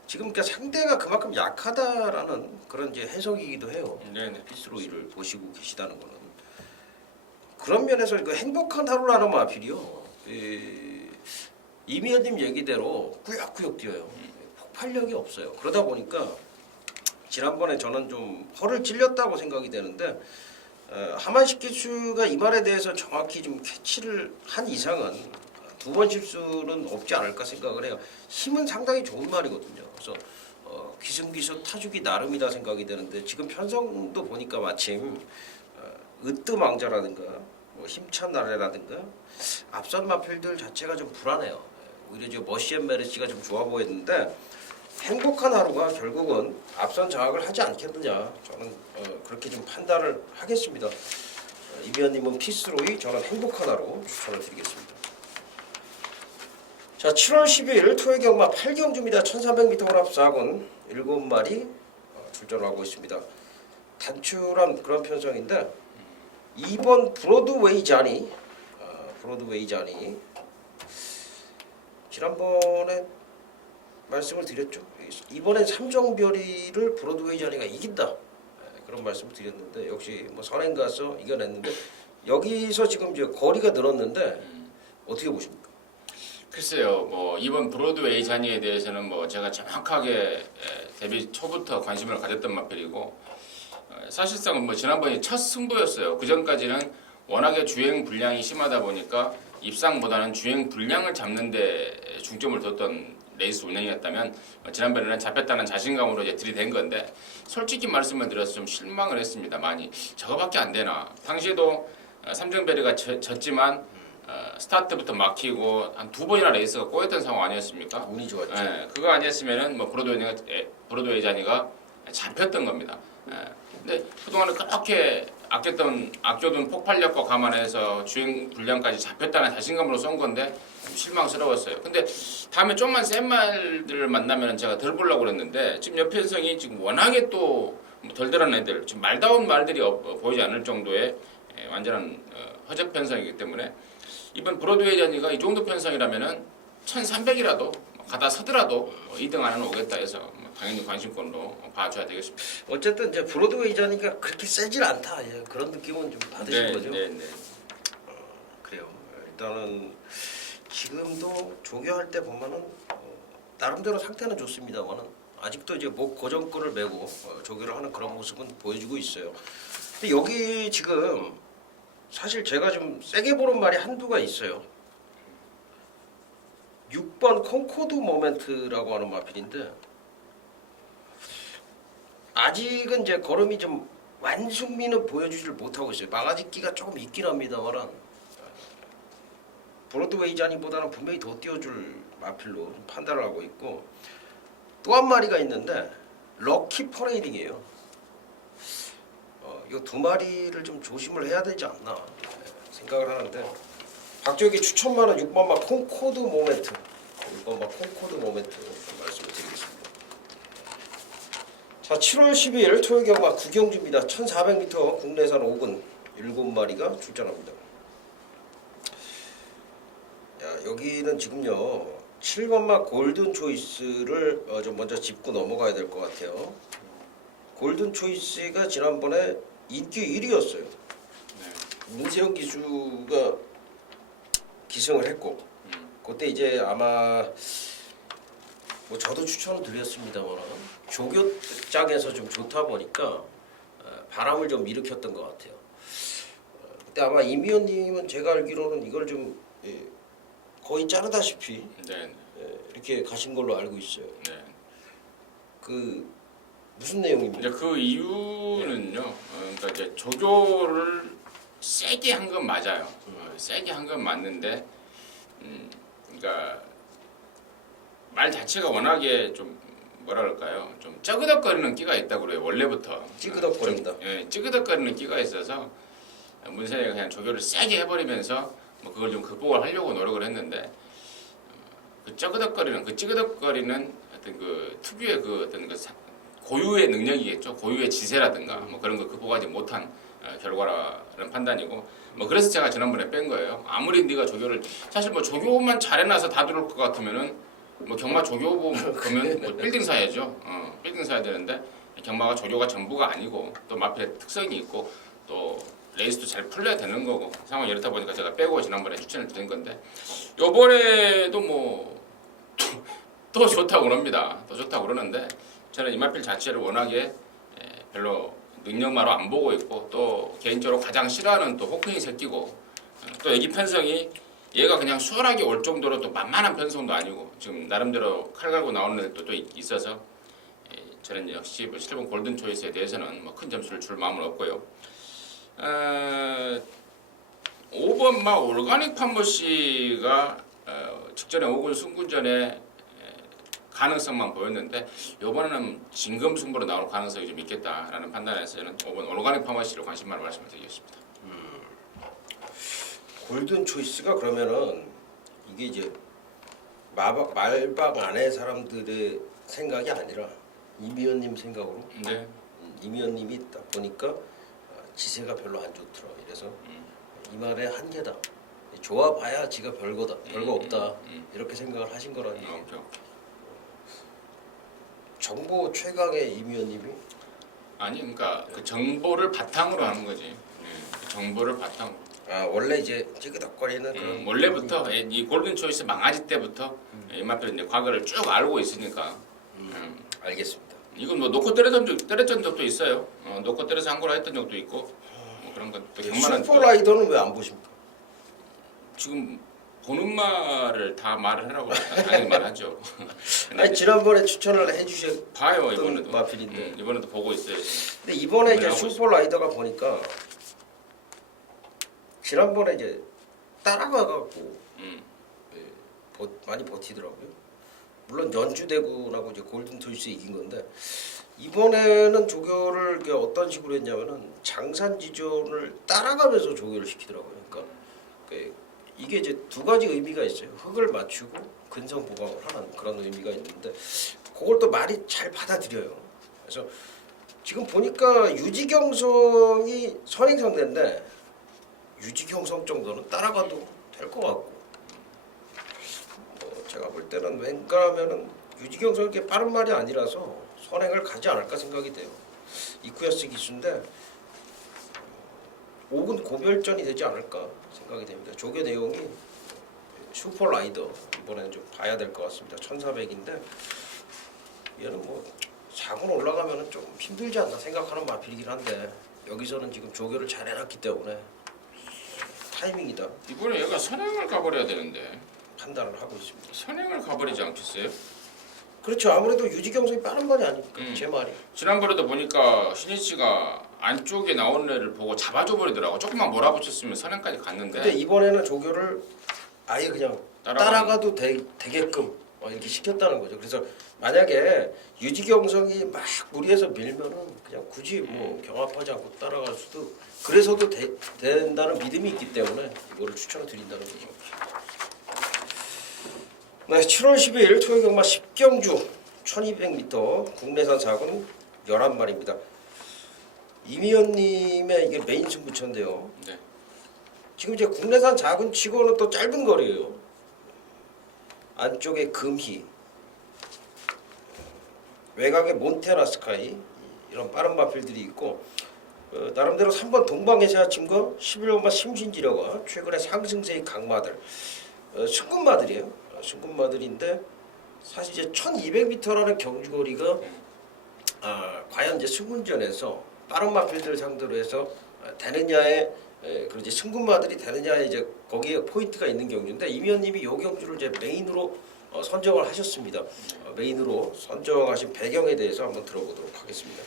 지금 그러니까 상대가 그만큼 약하다라는 그런 이제 해석이기도 해요. 네네. 피스로이를 보시고 계시다는 거는 그런 면에서 그 행복한 하루라는 마필이요. 이미연님 얘기대로 꾸역꾸역 뛰어요. 폭발력이 없어요. 그러다 보니까 지난번에 저는 좀 허를 찔렸다고 생각이 되는데 하만식 기수가 이 말에 대해서 정확히 좀 캐치를 한 이상은 두 번 실수는 없지 않을까 생각을 해요. 힘은 상당히 좋은 말이거든요. 그래서 기승기수 타주기 나름이다 생각이 되는데 지금 편성도 보니까 마침 으뜸왕자라든가 뭐 힘찬 나래라든가 앞선 마필들 자체가 좀 불안해요. 오히려 저 머시앤 메르시가 좀 좋아 보였는데 행복한 하루가 결국은 앞선 장악을 하지 않겠느냐 저는 그렇게 좀 판단을 하겠습니다. 이비현님은 피스로이 저는 행복한 하루 추천을 드리겠습니다. 자, 7월 10일 토요 경마 8경주입니다. 1300m 혼합 4군 7마리 출전하고 있습니다. 단출한 그런 편성인데 2번 브로드웨이 자니 지난번에 말씀을 드렸죠. 이번엔 삼정별이를 브로드웨이 자니가 이긴다. 그런 말씀을 드렸는데 역시 뭐 선행 가서 이겨냈는데 여기서 지금 이제 거리가 늘었는데 어떻게 보십니까? 글쎄요, 뭐 이번 브로드웨이 잔이에 대해서는 뭐 제가 정확하게 데뷔 초부터 관심을 가졌던 마필이고 사실상 뭐 지난번이 첫 승부였어요. 그 전까지는 워낙에 주행 불량이 심하다 보니까 입상보다는 주행 불량을 잡는데 중점을 뒀던 레이스 운영이었다면 지난번에는 잡혔다는 자신감으로 이제 들이댄 건데 솔직히 말씀을 드려서 좀 실망을 했습니다. 많이 저거밖에 안 되나. 당시에도 삼정베리가 졌지만 스타트부터 막히고 한 2번이나 레이스가 꼬였던 상황 아니었습니까? 운이 좋았죠. 그거 아니었으면은 뭐 브로드웨이 잔이가 잡혔던 겁니다. 근데 그동안은 그렇게 아껴둔 폭발력과 감안해서 주행 불량까지 잡혔다는 자신감으로 쏜 건데 좀 실망스러웠어요. 근데 다음에 좀만 센 말들을 만나면 제가 덜 보려고 그랬는데 지금 옆 편성이 지금 워낙에 또 덜 들은 애들 지금 말다운 말들이 보이지 않을 정도의 완전한 허접 편성이기 때문에 이번 브로드웨이 잔이가 이 정도 편성이라면은 1300이라도 가다 서더라도 2등 안에는 오겠다 해서 당연히 관심권으로 봐줘야 되겠습니다. 어쨌든 이제 브로드웨이 자니까 그렇게 세질 않다. 예, 그런 느낌은 좀 받으신 거죠? 네. 그래요. 일단은 지금도 조교할 때 보면은 나름대로 상태는 좋습니다만은 아직도 이제 목 고정권을 메고 조교를 하는 그런 모습은 보여주고 있어요. 근데 여기 지금 사실 제가 좀 세게 보는 말이 한두가 있어요. 6번 콩코드 모멘트라고 하는 마필인데 아직은 이제 걸음이 좀 완숙미는 보여주지를 못하고 있어요. 막아짓기가 조금 있긴 합니다만 브로드웨이 자니보다는 분명히 더 띄워줄 마필로 판단을 하고 있고 또 한 마리가 있는데 럭키 퍼레이딩이에요. 이 두 마리를 좀 조심을 해야 되지 않나 생각을 하는데 박조기 추천만은 6번마 콩코드 모멘트 6번마 콩코드 모멘트 말씀을 드리겠습니다. 자, 7월 12일 토요 경마 9경주입니다. 1400m 국내산 5군 7마리가 출전합니다. 야, 여기는 지금요 7번마 골든 초이스를 좀 먼저 짚고 넘어가야 될 것 같아요. 골든 초이스가 지난번에 인기 1위였어요. 문세영 기수가 기승을 했고 그때 이제 아마 뭐 저도 추천을 드렸습니다만 조교장에서 좀 좋다 보니까 바람을 좀 일으켰던 것 같아요. 그때 아마 이미연님은 제가 알기로는 이걸 좀 거의 자르다시피 이렇게 가신 걸로 알고 있어요. 그 무슨 내용입니까? 이제 그 이유는요. 그러니까 이제 조교를 세게 한 건 맞아요. 세게 한 건 맞는데, 그러니까 말 자체가 워낙에 좀 뭐라 그럴까요? 좀 쩌그덕거리는 끼가 있다고 그래요. 원래부터. 찌그덕거린다. 찌그덕거리는 끼가 있어서 문세영이가 그냥 조교를 세게 해버리면서 뭐 그걸 좀 극복을 하려고 노력을 했는데 그 찌그덕거리는 어떤 그 특유의 그 어떤 그 고유의 능력이겠죠. 고유의 지세라든가 뭐 그런 거 극복하지 못한 결과라는 판단이고 뭐 그래서 제가 지난번에 뺀 거예요. 아무리 네가 조교를 사실 뭐 조교만 잘해놔서 다 들어올 것 같으면은 뭐 경마 조교부 그러면 뭐 빌딩 사야죠. 빌딩 사야 되는데 경마가 조교가 전부가 아니고 또 마필의 특성이 있고 또 레이스도 잘 풀려야 되는 거고 상황이 이렇다 보니까 제가 빼고 지난번에 추천을 드린 건데 요번에도 뭐 또 좋다고 그럽니다. 또 좋다고 그러는데 저는 이 마필 자체를 워낙에 별로 능력마로 안 보고 있고 또 개인적으로 가장 싫어하는 또 호크닝 새끼고 또 애기 편성이 얘가 그냥 수월하게 올 정도로 또 만만한 편성도 아니고 지금 나름대로 칼 갈고 나오는 애도 또 있어서 저는 역시 뭐 실버 골든 초이스에 대해서는 뭐 큰 점수를 줄 마음은 없고요. 5번 마 올가닉 판머시가 직전에 5군 승군전에 가능성만 보였는데 이번에는 진금 승부로 나올 가능성이 좀 있겠다라는 판단에서 저는 5번 올가닉 파머시로 관심만 말씀을 드리겠습니다. 골든 초이스가 그러면은 이게 이제 말박 안의 사람들의 생각이 아니라 임 의원님 생각으로 네. 임 의원님이 딱 보니까 지세가 별로 안 좋더라. 이래서 이 말의 한계다. 좋아봐야 지가 별거 없다. 이렇게 생각을 하신 거라는 얘기예요. 오케이. 정보 최강의 임 의원님이 아니 그러니까 그 정보를 바탕으로 하는 거지. 그 정보를 바탕으로. 원래 이제 찌그덕거리는 그런 원래부터 이 골든 초이스 망아지 때부터 이마표 이제 과거를 쭉 알고 있으니까. 알겠습니다. 이건 뭐 놓고 때렸던 적도 있어요. 놓고 때려서 한 거라 했던 적도 있고 뭐 그런 것도 경만한. 슈퍼라이더는 왜 안 보십니까? 지금 보는 말을 다 말을 하라고 당연히 말하죠. 근데 아니 지난번에 추천을 해주셨던 봐요 이번에도. 마필인데 이번에도 보고 있어요. 지금. 근데 이번에 이제 하고 슈퍼라이더가 보니까 지난번에 이제 따라가갖고 많이 버티더라고요. 물론 연주대군하고 이제 골든토이스 이긴 건데 이번에는 조교를 이게 어떤 식으로 했냐면은 장산지존을 따라가면서 조교를 시키더라고요. 그러니까 이게 이제 두 가지 의미가 있어요. 흙을 맞추고 근성 보강을 하는 그런 의미가 있는데 그걸 또 말이 잘 받아들여요. 그래서 지금 보니까 유지경성이 선행상대인데 유지경성 정도는 따라가도 될 것 같고 제가 볼 때는 왠가하면은 유지경성이 이렇게 빠른 말이 아니라서 선행을 가지 않을까 생각이 돼요. 이쿠야스 기수인데 5군 고별전이 되지 않을까 생각이 됩니다. 조교 내용이 슈퍼라이더 이번에는 좀 봐야 될 것 같습니다. 1400인데 얘는 뭐 4군 올라가면은 좀 힘들지 않나 생각하는 마필이긴 한데 여기서는 지금 조교를 잘 해놨기 때문에 타이밍이다 이번에 얘가 선행을 가버려야 되는데 판단을 하고 있습니다. 선행을 가버리지 않겠어요? 그렇죠. 아무래도 유지경성이 빠른 말이 아니니까 제 말이. 지난번에도 보니까 신이치가 안쪽에 나오는 애를 보고 잡아줘 버리더라고. 조금만 몰아붙였으면 선행까지 갔는데. 근데 이번에는 조교를 아예 그냥 따라가도 되게끔 이렇게 시켰다는 거죠. 그래서 만약에 유지경성이 막 무리해서 밀면은 그냥 굳이 뭐 경합하지 않고 따라갈 수도 그래서도 된다는 믿음이 있기 때문에 이거를 추천을 드린다는 거죠. 네, 7월 12일 토요경마 10경주 1200m 국내산 4군 11마리입니다. 이미연님의 이게 메인 승부처인데요. 네. 지금 이제 국내산 4군 치고는 또 짧은 거리예요. 안쪽에 금희, 외곽에 몬테나 스카이 이런 빠른 마필들이 있고 나름대로 3번 동방해세아침과 11번마 심신지려가 최근에 상승세의 강마들 승군마들이에요. 승군마들인데 사실 이제 1200m라는 경주거리가 과연 이제 승군전에서 빠른 마필들 상대로 해서 되느냐에 그리고 이제 승군마들이 되느냐에 이제 거기에 포인트가 있는 경주인데 이미연님이 이 경주를 이제 메인으로 선정을 하셨습니다. 메인으로 선정하신 배경에 대해서 한번 들어보도록 하겠습니다.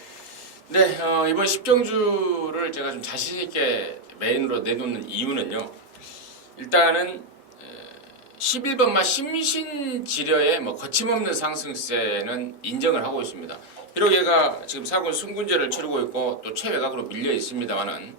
네, 이번 10경주를 제가 좀 자신 있게 메인으로 내놓는 이유는요. 일단은 11번마 심신지려의 뭐 거침없는 상승세는 인정을 하고 있습니다. 비록 얘가 지금 4군 승군제를 치르고 있고 또 최외곽으로 밀려 있습니다만은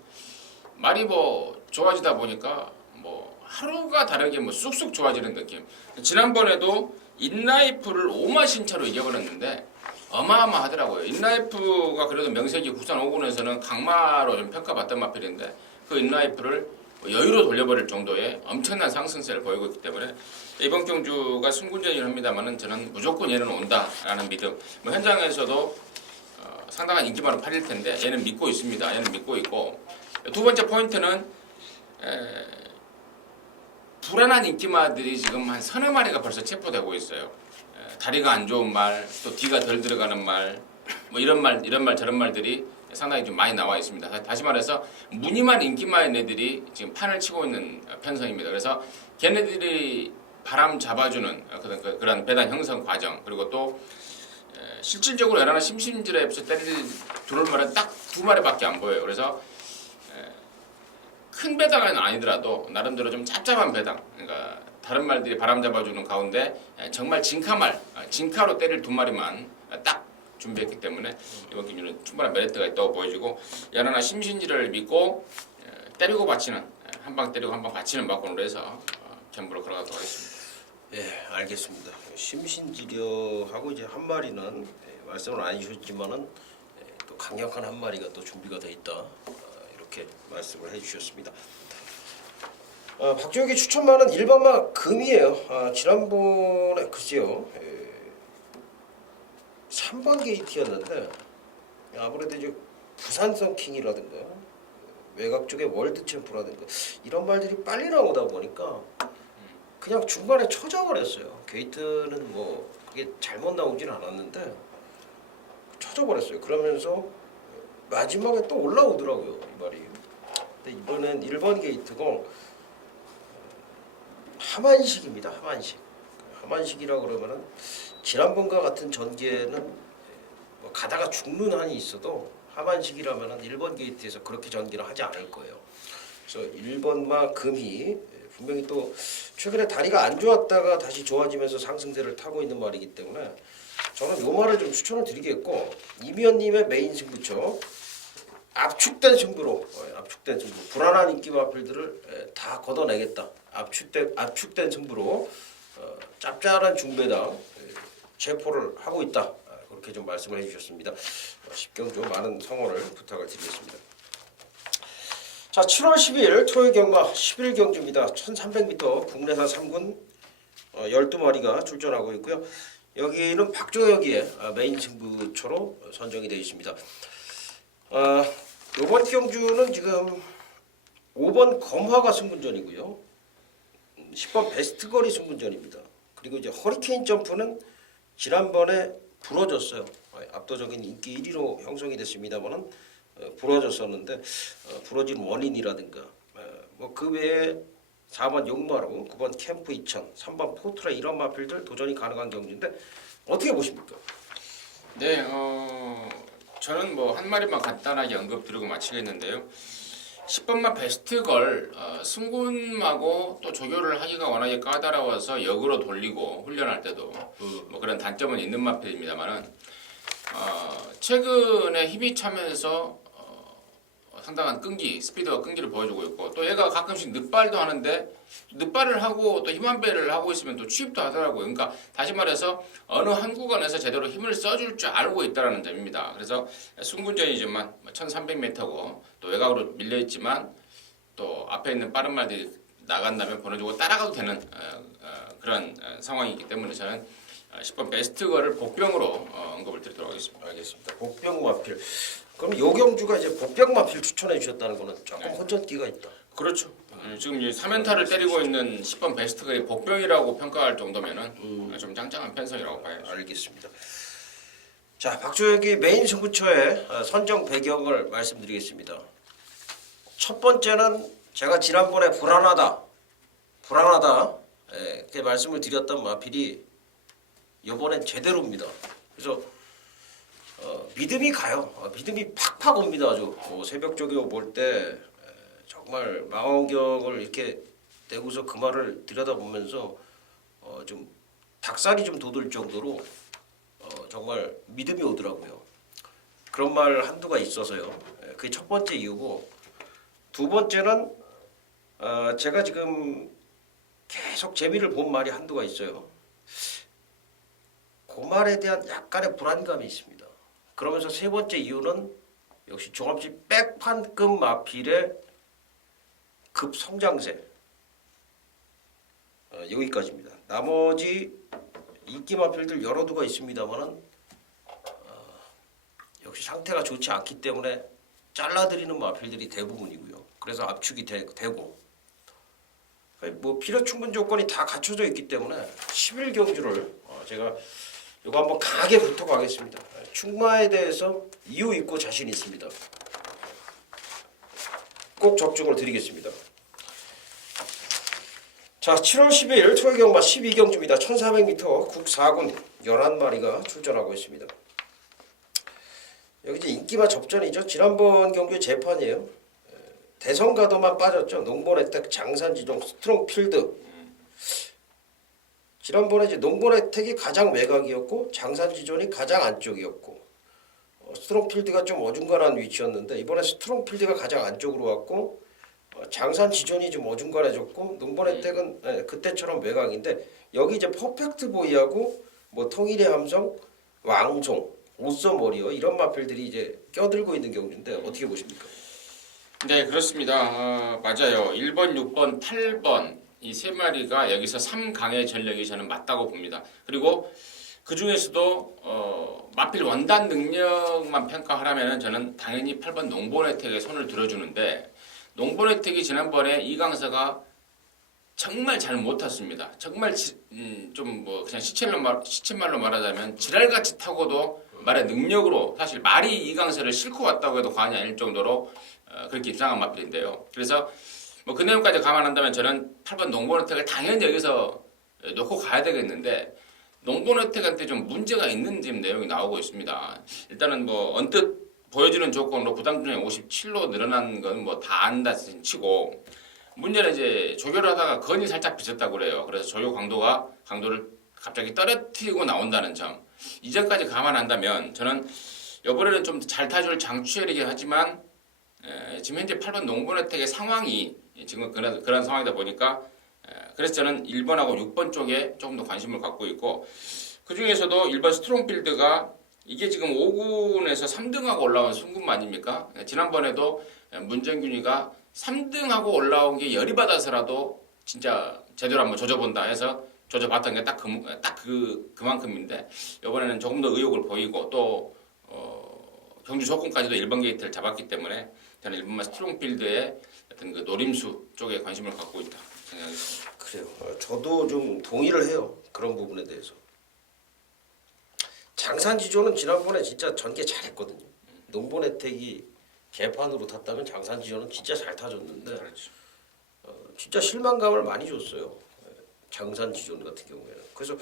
말이 뭐 좋아지다 보니까 뭐 하루가 다르게 뭐 쑥쑥 좋아지는 느낌. 지난번에도 인라이프를 5마신차로 이겨버렸는데 어마어마하더라고요. 인라이프가 그래도 명색이 국산 5군에서는 강마로 좀 평가받던 마필인데 그 인라이프를 여유로 돌려버릴 정도의 엄청난 상승세를 보이고 있기 때문에 이번 경주가 승군전이긴 합니다만은 저는 무조건 얘는 온다라는 믿음. 뭐 현장에서도 상당한 인기만으로 팔릴 텐데 얘는 믿고 있습니다. 얘는 믿고 있고 두 번째 포인트는 불안한 인기마들이 지금 한 서너 마리가 벌써 체포되고 있어요. 다리가 안 좋은 말, 또 뒤가 덜 들어가는 말, 뭐 이런 말 저런 말들이 상당히 좀 많이 나와 있습니다. 다시 말해서 무늬만 인기마인 애들이 지금 판을 치고 있는 편성입니다. 그래서 걔네들이 바람 잡아주는 그런 배단 형성 과정 그리고 또 실질적으로 여러 심심지레에서 들어올 말은 딱 두 마리밖에 안 보여요. 그래서 큰 배당은 아니더라도 나름대로 좀 짭짭한 배당. 그러니까 다른 말들이 바람 잡아주는 가운데 정말 진카로 때릴 두 마리만 딱 준비했기 때문에 이번 경주는 충분한 메리트가 있다고 보여지고 야나나 심신지를 믿고 때리고 받치는 한 방 때리고 한 방 받치는 막권으로 해서 견부로 걸어가도록 하겠습니다. 예, 알겠습니다. 심신지려하고 이제 한 마리는 말씀을 안 해주셨지만은 또 강력한 한 마리가 또 준비가 돼 있다. 이렇게 말씀을 해주셨습니다. 박주혁이 추천만은 일반마 금이에요. 지난번에 글쎄요, 3번 게이트였는데 아무래도 이제 부산성 킹이라든가 외곽 쪽의 월드 챔프라든가 이런 말들이 빨리 나오다 보니까 그냥 중간에 쳐져버렸어요. 게이트는 뭐 그게 잘못 나오진 않았는데 쳐져버렸어요. 그러면서 마지막에 또 올라오더라고요, 이 말이. 근데 이번엔 1번 게이트고 하만식입니다. 하만식. 하만식이라 그러면은 지난번과 같은 전개는 뭐 가다가 죽는 한이 있어도 하만식이라면은 1번 게이트에서 그렇게 전개를 하지 않을 거예요. 그래서 1번마 금이 분명히 또 최근에 다리가 안 좋았다가 다시 좋아지면서 상승세를 타고 있는 말이기 때문에 저는 요 말을 좀 추천을 드리겠고, 이미연님의 메인 승부처 압축된 승부로 압축된 승부 불안한 인기 마필들을 다 걷어내겠다. 압축된 승부로 짭짤한 중배당 체포를 하고 있다. 그렇게 좀 말씀을 해주셨습니다. 10경주 많은 성원을 부탁을 드리겠습니다. 자, 7월 10일 토요일 경마 11경주입니다. 1300m 국내산 3군 12마리가 출전하고 있고요. 여기는 박종혁이의 메인 승부처로 선정이 되어 있습니다. 이번 경주는 지금 5번 검화가 승분전이고요. 10번 베스트거리 승분전입니다. 그리고 이제 허리케인 점프는 지난번에 부러졌어요. 압도적인 인기 1위로 형성이 됐습니다만은 부러졌었는데 부러진 원인이라든가 뭐 그 외에 4번 용마루, 9번 캠프 2000, 3번 포트라 이런 마필들 도전이 가능한 경주인데 어떻게 보십니까? 네, 저는 뭐 한 마리만 간단하게 언급 드리고 마치겠는데요. 10번마 베스트걸 승군마고 또 조교를 하기가 워낙에 까다로워서 역으로 돌리고 훈련할 때도 뭐 그런 단점은 있는 마필입니다만은 최근에 힘이 차면서 상당한 끈기, 스피드와 끈기를 보여주고 있고 또 얘가 가끔씩 늑발도 하는데 늑발을 하고 또 힘한 배를 하고 있으면 또 취입도 하더라고요. 그러니까 다시 말해서 어느 한 구간에서 제대로 힘을 써줄 줄 알고 있다는 점입니다. 그래서 순군전이지만 1300m고 또 외곽으로 밀려있지만 또 앞에 있는 빠른 말들이 나간다면 보내주고 따라가도 되는 그런 상황이기 때문에 저는 10번 베스트거를 복병으로 언급을 드리도록 하겠습니다. 알겠습니다. 복병 마필. 그럼 요 경주가 이제 복병 마필 추천해 주셨다는 거는 조금 혼전기가 있다. 그렇죠. 지금 이제 3연타를 때리고 있는 10번 베스트걸이 복병이라고 평가할 정도면은 좀 짱짱한 편성이라고 봐야죠. 알겠습니다. 자, 박주혁이 메인 승부처의 선정 배경을 말씀드리겠습니다. 첫 번째는 제가 지난번에 불안하다 이렇게 말씀을 드렸던 마필이 이번엔 제대로입니다. 그래서 믿음이 가요. 믿음이 팍팍 옵니다. 아주 새벽 조교 볼 때 정말 망원경을 이렇게 내고서 그 말을 들여다보면서 좀 닭살이 좀 돋을 정도로 정말 믿음이 오더라고요. 그런 말 한두가 있어서요. 그게 첫 번째 이유고, 두 번째는 제가 지금 계속 재미를 본 말이 한두가 있어요. 그 말에 대한 약간의 불안감이 있습니다. 그러면서 세 번째 이유는 역시 종합식 백판급 마필의 급성장세. 여기까지입니다. 나머지 인기 마필들 여러 두가 있습니다만은 역시 상태가 좋지 않기 때문에 잘라드리는 마필들이 대부분이고요. 그래서 압축이 되고 뭐 필요 충분 조건이 다 갖춰져 있기 때문에 11경주를 제가 이거 한번 강하게 붙어가겠습니다. 충마에 대해서 이유 있고 자신 있습니다. 꼭 적중을 드리겠습니다. 자, 7월 12일 토요일 경마 12경주입니다. 1400m 국 4군 11마리가 출전하고 있습니다. 여기 이제 인기마 접전이죠. 지난번 경주 재판이에요. 대성가도만 빠졌죠. 농본 혜택, 장산지종, 스트롱필드. 지난번에 이제 농본 혜택이 가장 외곽이었고 장산지존이 가장 안쪽이었고 스트롱필드가 좀 어중간한 위치였는데 이번에 스트롱필드가 가장 안쪽으로 왔고 장산 지존이 좀 어중간해졌고 농번혜택은 그때처럼 외곽인데 여기 이제 퍼펙트 보이하고 뭐 통일의 함성, 왕송, 오썸 워리어 이런 마필들이 이제 껴들고 있는 경주인데 어떻게 보십니까? 네, 그렇습니다. 맞아요. 1번, 6번, 8번 이 세 마리가 여기서 3강의 전력이 저는 맞다고 봅니다. 그리고 그 중에서도 마필 원단 능력만 평가하라면 저는 당연히 8번 농본혜택에 손을 들어주는데 농본혜택이 지난번에 이강서가 정말 잘 못 탔습니다. 정말 좀 뭐 그냥 시쳇말로 말하자면 지랄같이 타고도 말의 능력으로 사실 말이 이강서를 싣고 왔다고 해도 과언이 아닐 정도로 그렇게 이상한 마필인데요. 그래서 뭐 그 내용까지 감안한다면 저는 8번 농본혜택을 당연히 여기서 놓고 가야 되겠는데 농본혜택한테 좀 문제가 있는 지금 내용이 나오고 있습니다. 일단은 뭐 언뜻 보여주는 조건으로 부담중량이 57로 늘어난 건 뭐 다 안다 치고 문제는 이제 조교를 하다가 건이 살짝 비쳤다고 그래요. 그래서 조교 강도를 갑자기 떨어뜨리고 나온다는 점. 이전까지 감안한다면 저는 이번에는 좀 잘 타줄 장추열이긴 하지만 지금 현재 8번 농본혜택의 상황이 지금 그런 상황이다 보니까 그래서 저는 1번하고 6번 쪽에 조금 더 관심을 갖고 있고 그 중에서도 1번 스트롱필드가 이게 지금 5군에서 3등하고 올라온 순금 아닙니까? 지난번에도 문정균이가 3등하고 올라온 게 열이 받아서라도 진짜 제대로 한번 조져본다 해서 조져봤던 게 딱 그만큼인데 이번에는 조금 더 의욕을 보이고 또 경주 조건까지도 1번 게이트를 잡았기 때문에 저는 1번만 스트롱필드의 어떤 그 노림수 쪽에 관심을 갖고 있다 생각합니다. 그래요. 저도 좀 동의를 해요. 그런 부분에 대해서. 장산지조는 지난번에 진짜 전개 잘했거든요. 농본혜택이 개판으로 탔다면 장산지조는 진짜 잘 타줬는데 그렇죠. 진짜 실망감을 많이 줬어요. 장산지조 같은 경우에는. 그래서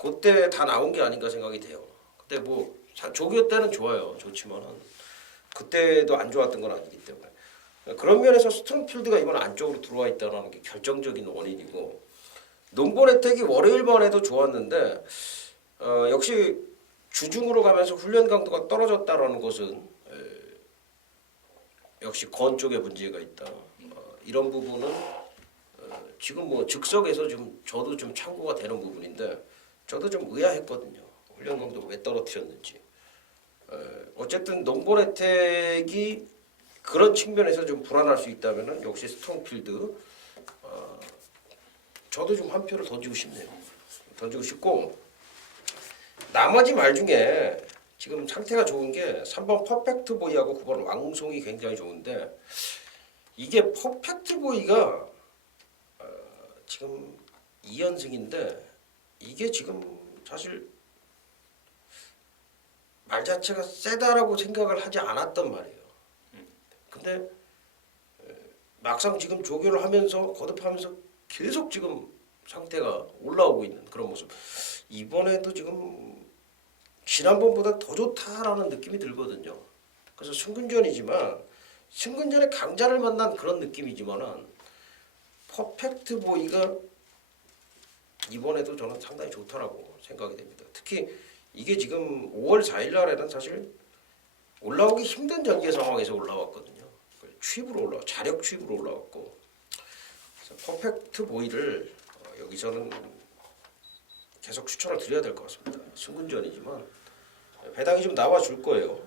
그때 다 나온 게 아닌가 생각이 돼요. 그때 뭐 조교 때는 좋아요. 좋지만은 그때도 안 좋았던 건 아니기 때문에 그런 면에서 스트롱필드가 이번 안쪽으로 들어와 있다는 게 결정적인 원인이고 농본혜택이 월요일만 해도 좋았는데 역시 주중으로 가면서 훈련 강도가 떨어졌다라는 것은 역시 건 쪽에 문제가 있다. 이런 부분은 지금 뭐 즉석에서 좀 저도 좀 참고가 되는 부분인데 저도 좀 의아했거든요. 훈련 강도가 왜 떨어뜨렸는지. 어쨌든 농본 혜택이 그런 측면에서 좀 불안할 수 있다면은 역시 스트롱필드 저도 좀 한 표를 던지고 싶네요. 던지고 싶고 나머지 말 중에 지금 상태가 좋은 게 3번 퍼펙트 보이하고 9번 왕송이 굉장히 좋은데 이게 퍼펙트 보이가 지금 2연승인데 이게 지금 사실 말 자체가 세다라고 생각을 하지 않았단 말이에요. 근데 막상 지금 조교를 하면서 거듭하면서 계속 지금 상태가 올라오고 있는 그런 모습. 이번에도 지금 지난번보다 더 좋다라는 느낌이 들거든요. 그래서 승근전이지만 승근전에 강자를 만난 그런 느낌이지만은 퍼펙트 보이가 이번에도 저는 상당히 좋다라고 생각이 됩니다. 특히 이게 지금 5월 4일 날에는 사실 올라오기 힘든 전개 상황에서 올라왔거든요. 취입으로 올라와 자력 취입으로 올라왔고 그래서 퍼펙트 보이를 여기서는 계속 추천을 드려야 될 것 같습니다. 승근전이지만 배당이 좀 나와 줄 거예요.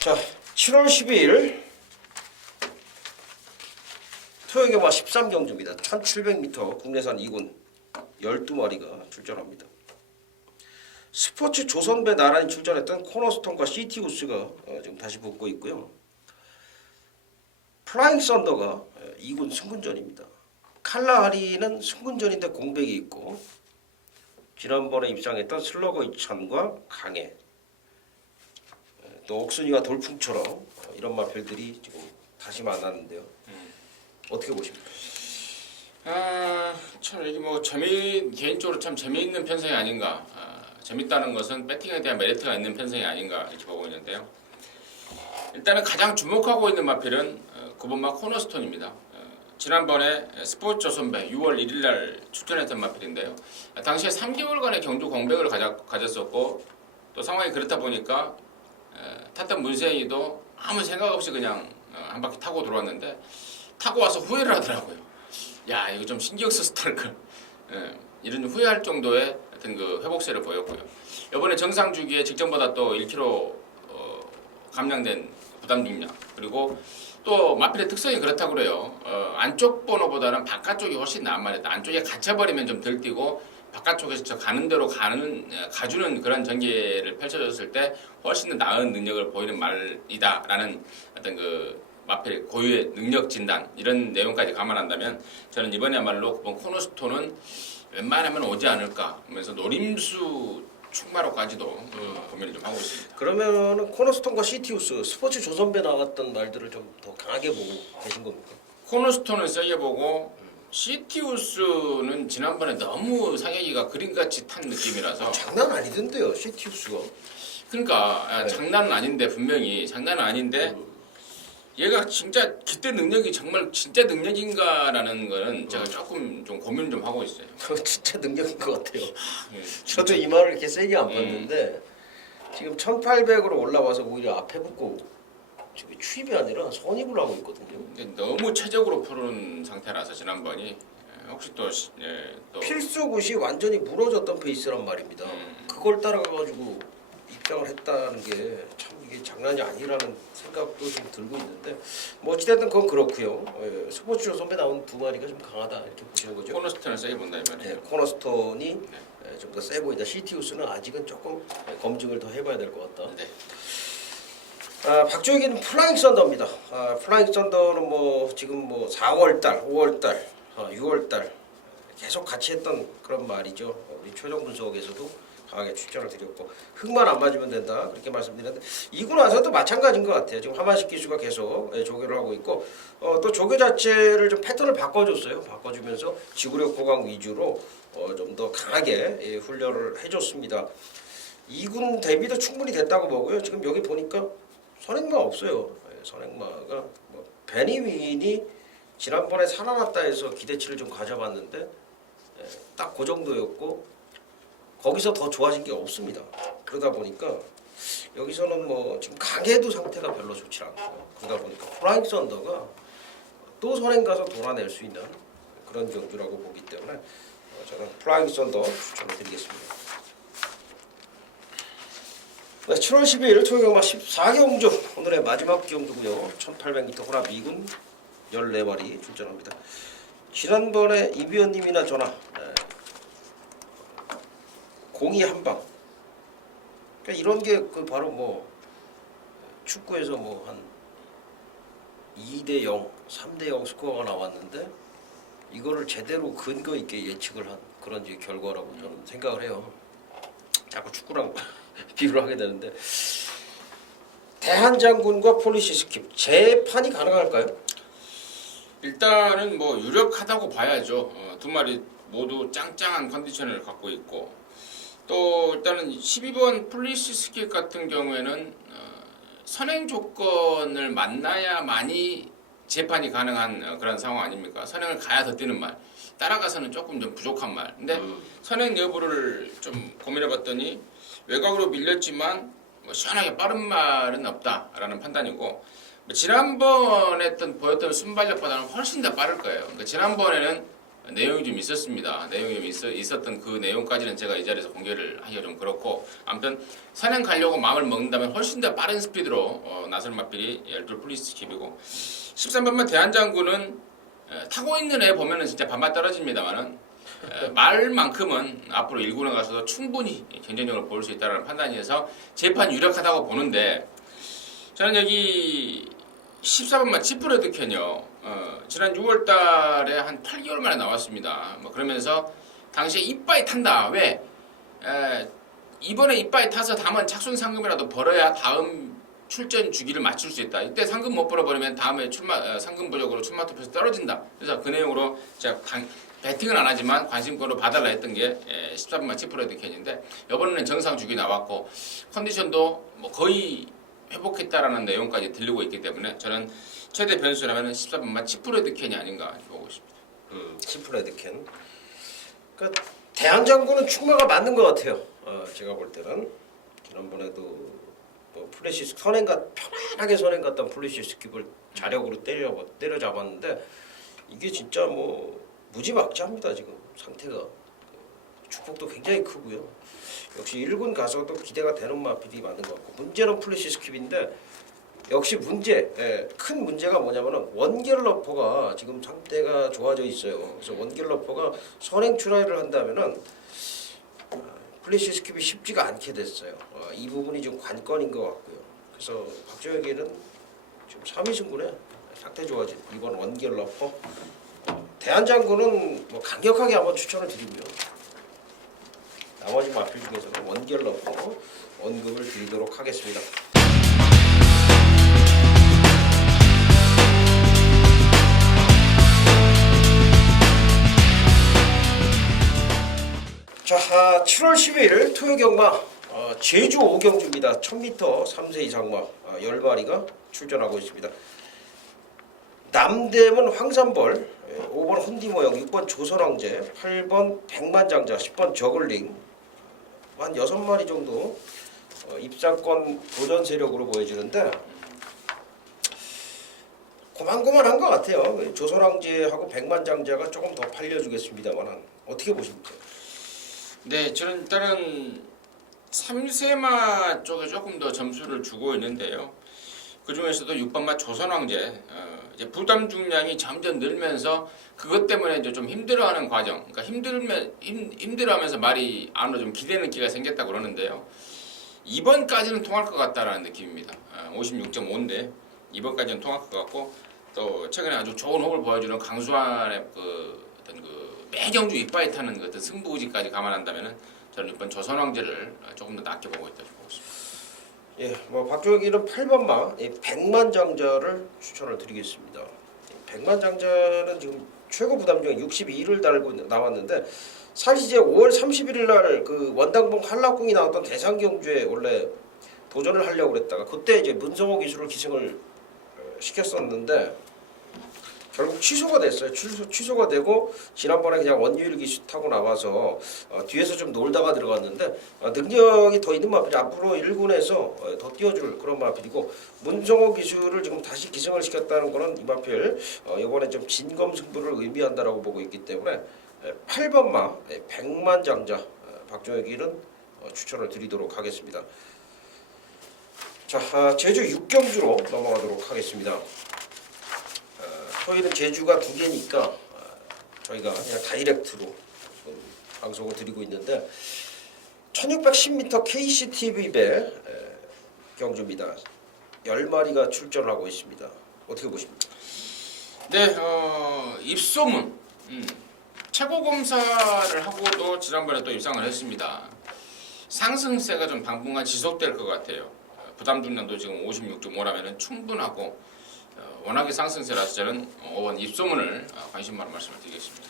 자, 7월 12일 토요경마 13경주입니다. 1700m 국내산 2군 12마리가 출전합니다. 스포츠 조선배 나란히 출전했던 코너스톤과 시티우스가 지금 다시 붙고 있고요. 플라잉 썬더가 2군 승군전입니다. 칼라하리는 승군전인데 공백이 있고 지난번에 입상했던 슬러거 2000과 강해 또 옥순이와 돌풍처럼 이런 마필들이 지금 다시 만났는데요. 어떻게 보십니까? 참 이게 뭐 개인적으로 참 재미있는 편성이 아닌가. 재밌다는 것은 배팅에 대한 메리트가 있는 편성이 아닌가 이렇게 보고 있는데요. 일단은 가장 주목하고 있는 마필은 9번마 코너스톤입니다. 지난번에 스포츠조선배 6월 1일날 출전했던 마필인데요. 당시에 3개월간의 경주 공백을 가졌었고 또 상황이 그렇다 보니까 탔던 문세인이도 아무 생각 없이 그냥 한 바퀴 타고 들어왔는데 타고 와서 후회를 하더라고요. 야 이거 좀 신경 써서 탈 걸. 이런 후회할 정도의 어떤 그 회복세를 보였고요. 이번에 정상 주기에 직전보다 또 1kg 감량된 부담 중량 그리고 또 마필의 특성이 그렇다고 그래요. 안쪽 번호보다는 바깥쪽이 훨씬 나은 말이다. 안쪽에 갇혀버리면 좀 덜 뛰고 바깥쪽에서 저 가는 대로 가주는 그런 전개를 펼쳐졌을 때 훨씬 더 나은 능력을 보이는 말이다라는 어떤 그 마필 고유의 능력 진단 이런 내용까지 감안한다면 저는 이번에야말로 그번 코너스톤은 웬만하면 오지 않을까 하면서 노림수 충마로까지도 고민을 좀 하고 있습니다. 그러면은 코너스톤과 시티우스 스포츠 조선배 나왔던 말들을 좀 더 강하게 보고 계신 겁니까? 코너스톤은 세게 보고 시티우스는 지난번에 너무 상혁이가 그림같이 탄 느낌이라서 장난 아니던데요, 시티우스가. 그러니까 네. 장난은 아닌데 분명히 장난은 아닌데 얘가 진짜 그때 능력이 정말 진짜 능력인가라는 거는 제가 조금 좀 고민을 좀 하고 있어요. 진짜 능력인 것 같아요. 예, 저도 이 말을 이렇게 세게 안 봤는데 지금 1800으로 올라와서 오히려 앞에 붙고 저기 추입이 아니라 선입을 하고 있거든요. 근데 너무 최적으로 푸른 상태라서 지난번이 혹시 또 필수굿이 완전히 무너졌던 페이스란 말입니다. 그걸 따라가가지고 입장을 했다는 게 참 이게 장난이 아니라는 생각도 좀 들고 있는데 뭐 어찌됐든 그건 그렇고요. 스포츠로 선배 나온 두 마리가 좀 강하다 이렇게 보시는 거죠. 코너스톤을 세게 본다 이 말이에요. 네, 코너스톤이 좀 더 세 보인다. 시티우스는 아직은 조금 검증을 더 해봐야 될 것 같다. 네. 박조익은 플라잉 썬더입니다. 플라잉 썬더는 뭐 지금 뭐 4월달, 5월달, 6월달 계속 같이 했던 그런 말이죠. 우리 최종 분석에서도 강하게 추천을 드렸고 흙만 안 맞으면 된다 그렇게 말씀드렸는데 이고 나서도 마찬가지인 것 같아요. 지금 하만식 기수가 계속 조교를 하고 있고 또 조교 자체를 좀 패턴을 바꿔줬어요. 바꿔주면서 지구력 보강 위주로 좀 더 강하게 훈련을 해줬습니다. 2군 대비도 충분히 됐다고 보고요. 지금 여기 보니까 선행마 없어요. 선행마가 뭐 베니윈이 지난번에 살아났다 해서 기대치를 좀 가져봤는데 딱 그 정도였고 거기서 더 좋아진 게 없습니다. 그러다 보니까 여기서는 뭐 지금 강해도 상태가 별로 좋지 않고 그러다 보니까 플라잉 썬더가 또 선행 가서 돌아낼 수 있는 그런 경주라고 보기 때문에 저는 플라잉 썬더 추천을 드리겠습니다. 네, 7월 12일 토요경마 14경주 오늘의 마지막 경주고요. 1800m 호라 미군 14마리 출전합니다. 지난번에 이비원님이나 저나 공이 한방 그러니까 이런 게 그 바로 뭐 축구에서 뭐 한 2대 0, 3대 0 스코어가 나왔는데 이거를 제대로 근거 있게 예측을 한 그런 이제 결과라고 저는 생각을 해요. 자꾸 축구랑 비교를 하게 되는데 대한장군과 폴리시스킵 재판이 가능할까요? 일단은 뭐 유력하다고 봐야죠. 두 마리 모두 짱짱한 컨디션을 갖고 있고 또 일단은 12번 플리시스킵 같은 경우에는 선행 조건을 만나야만이 재판이 가능한 그런 상황 아닙니까? 선행을 가야 더 뛰는 말, 따라가서는 조금 좀 부족한 말. 근데 선행 여부를 좀 고민해봤더니 외곽으로 밀렸지만 뭐 시원하게 빠른 말은 없다라는 판단이고 뭐 지난번에 보였던 순발력보다는 훨씬 더 빠를 거예요. 그러니까 지난번에는 내용이 좀 있었습니다. 내용이 좀 있었던 그 내용까지는 제가 이 자리에서 공개를 하기가 좀 그렇고 아무튼 선행 가려고 마음을 먹는다면 훨씬 더 빠른 스피드로 나설 마필이 12 플리스킵이고 13번만 대한장군은 타고 있는 애 보면은 진짜 반반 떨어집니다만은 말만큼은 앞으로 1군에 가서도 충분히 경쟁력을 보일 수 있다는 판단이어서 재판 유력하다고 보는데 저는 여기 14번만 지프레드 캔요. 지난 6월달에 한 8개월 만에 나왔습니다. 뭐 그러면서 당시에 이빠이 탄다. 왜? 이번에 이빠이 타서 다만 착순 상금이라도 벌어야 다음 출전 주기를 맞출 수 있다. 이때 상금 못 벌어버리면 다음에 상금 부족으로 출마 투표에서 떨어진다. 그래서 그 내용으로 제가 배팅은 안 하지만 관심권으로 봐달라 했던 게 14번만 지프레드 캔인데 이번에는 정상 주기 나왔고 컨디션도 뭐 거의 회복했다라는 내용까지 들리고 있기 때문에 저는 최대 변수라면 14번만 치프레드 캔이 아닌가 이렇게 보고 있습니다. 치프레드 캔. 그러니까 대한장군은 충마가 맞는 것 같아요. 제가 볼 때는 지난번에도 뭐 플래시 편안하게 선행 갔던 플래시 스킵을 자력으로 때려잡았는데 이게 진짜 뭐 무지막지합니다. 지금 상태가 축폭도 굉장히 크고요. 역시 1군 가서도 기대가 되는 마필이 맞는 것 같고 문제는 플래시 스킵인데 역시 큰 문제가 뭐냐면은 원겔러퍼가 지금 상태가 좋아져 있어요. 그래서 원겔러퍼가 선행 트라이를 한다면은 플래시 스킵이 쉽지가 않게 됐어요. 이 부분이 좀 관건인 것 같고요. 그래서 박정혁에는 지금 3위 승부네. 상태 좋아진 이번 원겔러퍼. 대한장군은 뭐 강력하게 한번 추천을 드리고요. 나머지 마필 중에서는 원겔러퍼 언급을 드리도록 하겠습니다. 자, 7월 10일 토요 경마 제주 5경주입니다. 1000m 3세 이상마 10마리가 출전하고 있습니다. 남대문 황산벌, 5번 혼디모형, 6번 조선왕제, 8번 백만장자, 10번 저글링 한 6마리 정도 입상권 도전 세력으로 보여지는데 고만고만한 것 같아요. 조선왕제하고 백만장자가 조금 더 팔려주겠습니다만 어떻게 보십니까? 네, 저는 일단은 3세마 쪽에 조금 더 점수를 주고 있는데요. 그 중에서도 6번마 조선왕제 이제 부담 중량이 점점 늘면서 그것 때문에 이제 좀 힘들어하는 과정, 그러니까 힘들어하면서 말이 안으로 좀 기대는 기가 생겼다고 그러는데요. 2번까지는 통할 것 같다라는 느낌입니다. 56.5인데 2번까지는 통할 것 같고 또 최근에 아주 좋은 호흡을 보여주는 강수환의 어떤 매경주 이빠이 타는 어떤 승부의지까지 감안한다면은 저는 이번 조선왕제를 조금 더 낮게 보고 있다고 보고 있습니다. 예, 뭐 박종혁이는 8번마 백만장자를 추천을 드리겠습니다. 백만장자는 지금 최고 부담중 62를 달고 나왔는데 사실 이제 5월 31일 날 그 원당봉 한라궁이 나왔던 대상경주에 원래 도전을 하려고 그랬다가 그때 이제 문성호 기수를 기승을 시켰었는데 결국 취소가 됐어요. 취소가 되고 지난번에 그냥 원유일 기수 타고 나와서 뒤에서 좀 놀다가 들어갔는데 능력이 더 있는 마필이 앞으로 1군에서 더 뛰어줄 그런 마필이고 문성호 기수를 지금 다시 기승을 시켰다는 거는 이 마필 이번에 좀 진검승부를 의미한다라고 보고 있기 때문에 8번마 백만장자 박종혁이는 추천을 드리도록 하겠습니다. 자, 제주 6경주로 넘어가도록 하겠습니다. 토요일은 제주가 2개니까 저희가 그냥 다이렉트로 방송을 드리고 있는데 1610m KCTV배 경주입니다. 10마리가 출전을 하고 있습니다. 어떻게 보십니까? 네, 입소문 최고 검사를 하고도 지난번에 또 입상을 했습니다. 상승세가 좀 당분간 지속될 것 같아요. 부담 중량도 지금 56.5라면 충분하고 워낙에 상승세라서 저는 5번 입소문을 관심만으로 말씀을 드리겠습니다.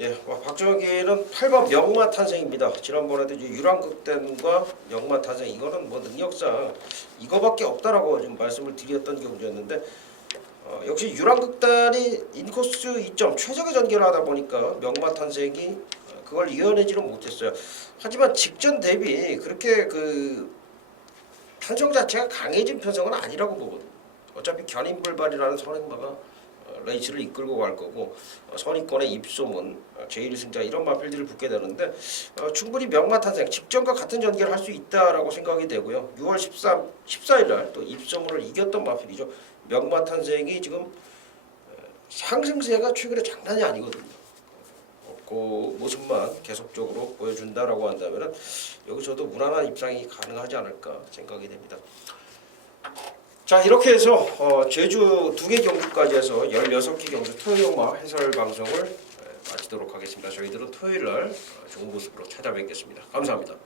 예, 박정혁이는 8번 명마 탄생입니다. 지난번에도 이제 유랑극단과 명마 탄생 이거는 뭐 능력상 이거밖에 없다라고 좀 말씀을 드렸던 경우였는데 역시 유랑극단이 인코스 2점 최적의 전개를 하다 보니까 명마 탄생이 그걸 이겨내지는 못했어요. 하지만 직전 대비 그렇게 그 편성 자체가 강해진 편성은 아니라고 보거든요. 어차피 견인불발이라는 선행마가 레이스를 이끌고 갈 거고 선입권의 입소문, 제1승자 이런 마필들을 붙게 되는데 충분히 명마탄생 직전과 같은 전개를 할 수 있다라고 생각이 되고요. 6월 14일 날 또 입소문을 이겼던 마필이죠. 명마탄생이 지금 상승세가 최근에 장난이 아니거든요. 그 모습만 계속적으로 보여준다라고 한다면 여기서도 무난한 입상이 가능하지 않을까 생각이 됩니다. 자, 이렇게 해서 제주 2개 경주까지 해서 16개 경주 토요일마 해설 방송을 마치도록 하겠습니다. 저희들은 토요일 날 좋은 모습으로 찾아뵙겠습니다. 감사합니다.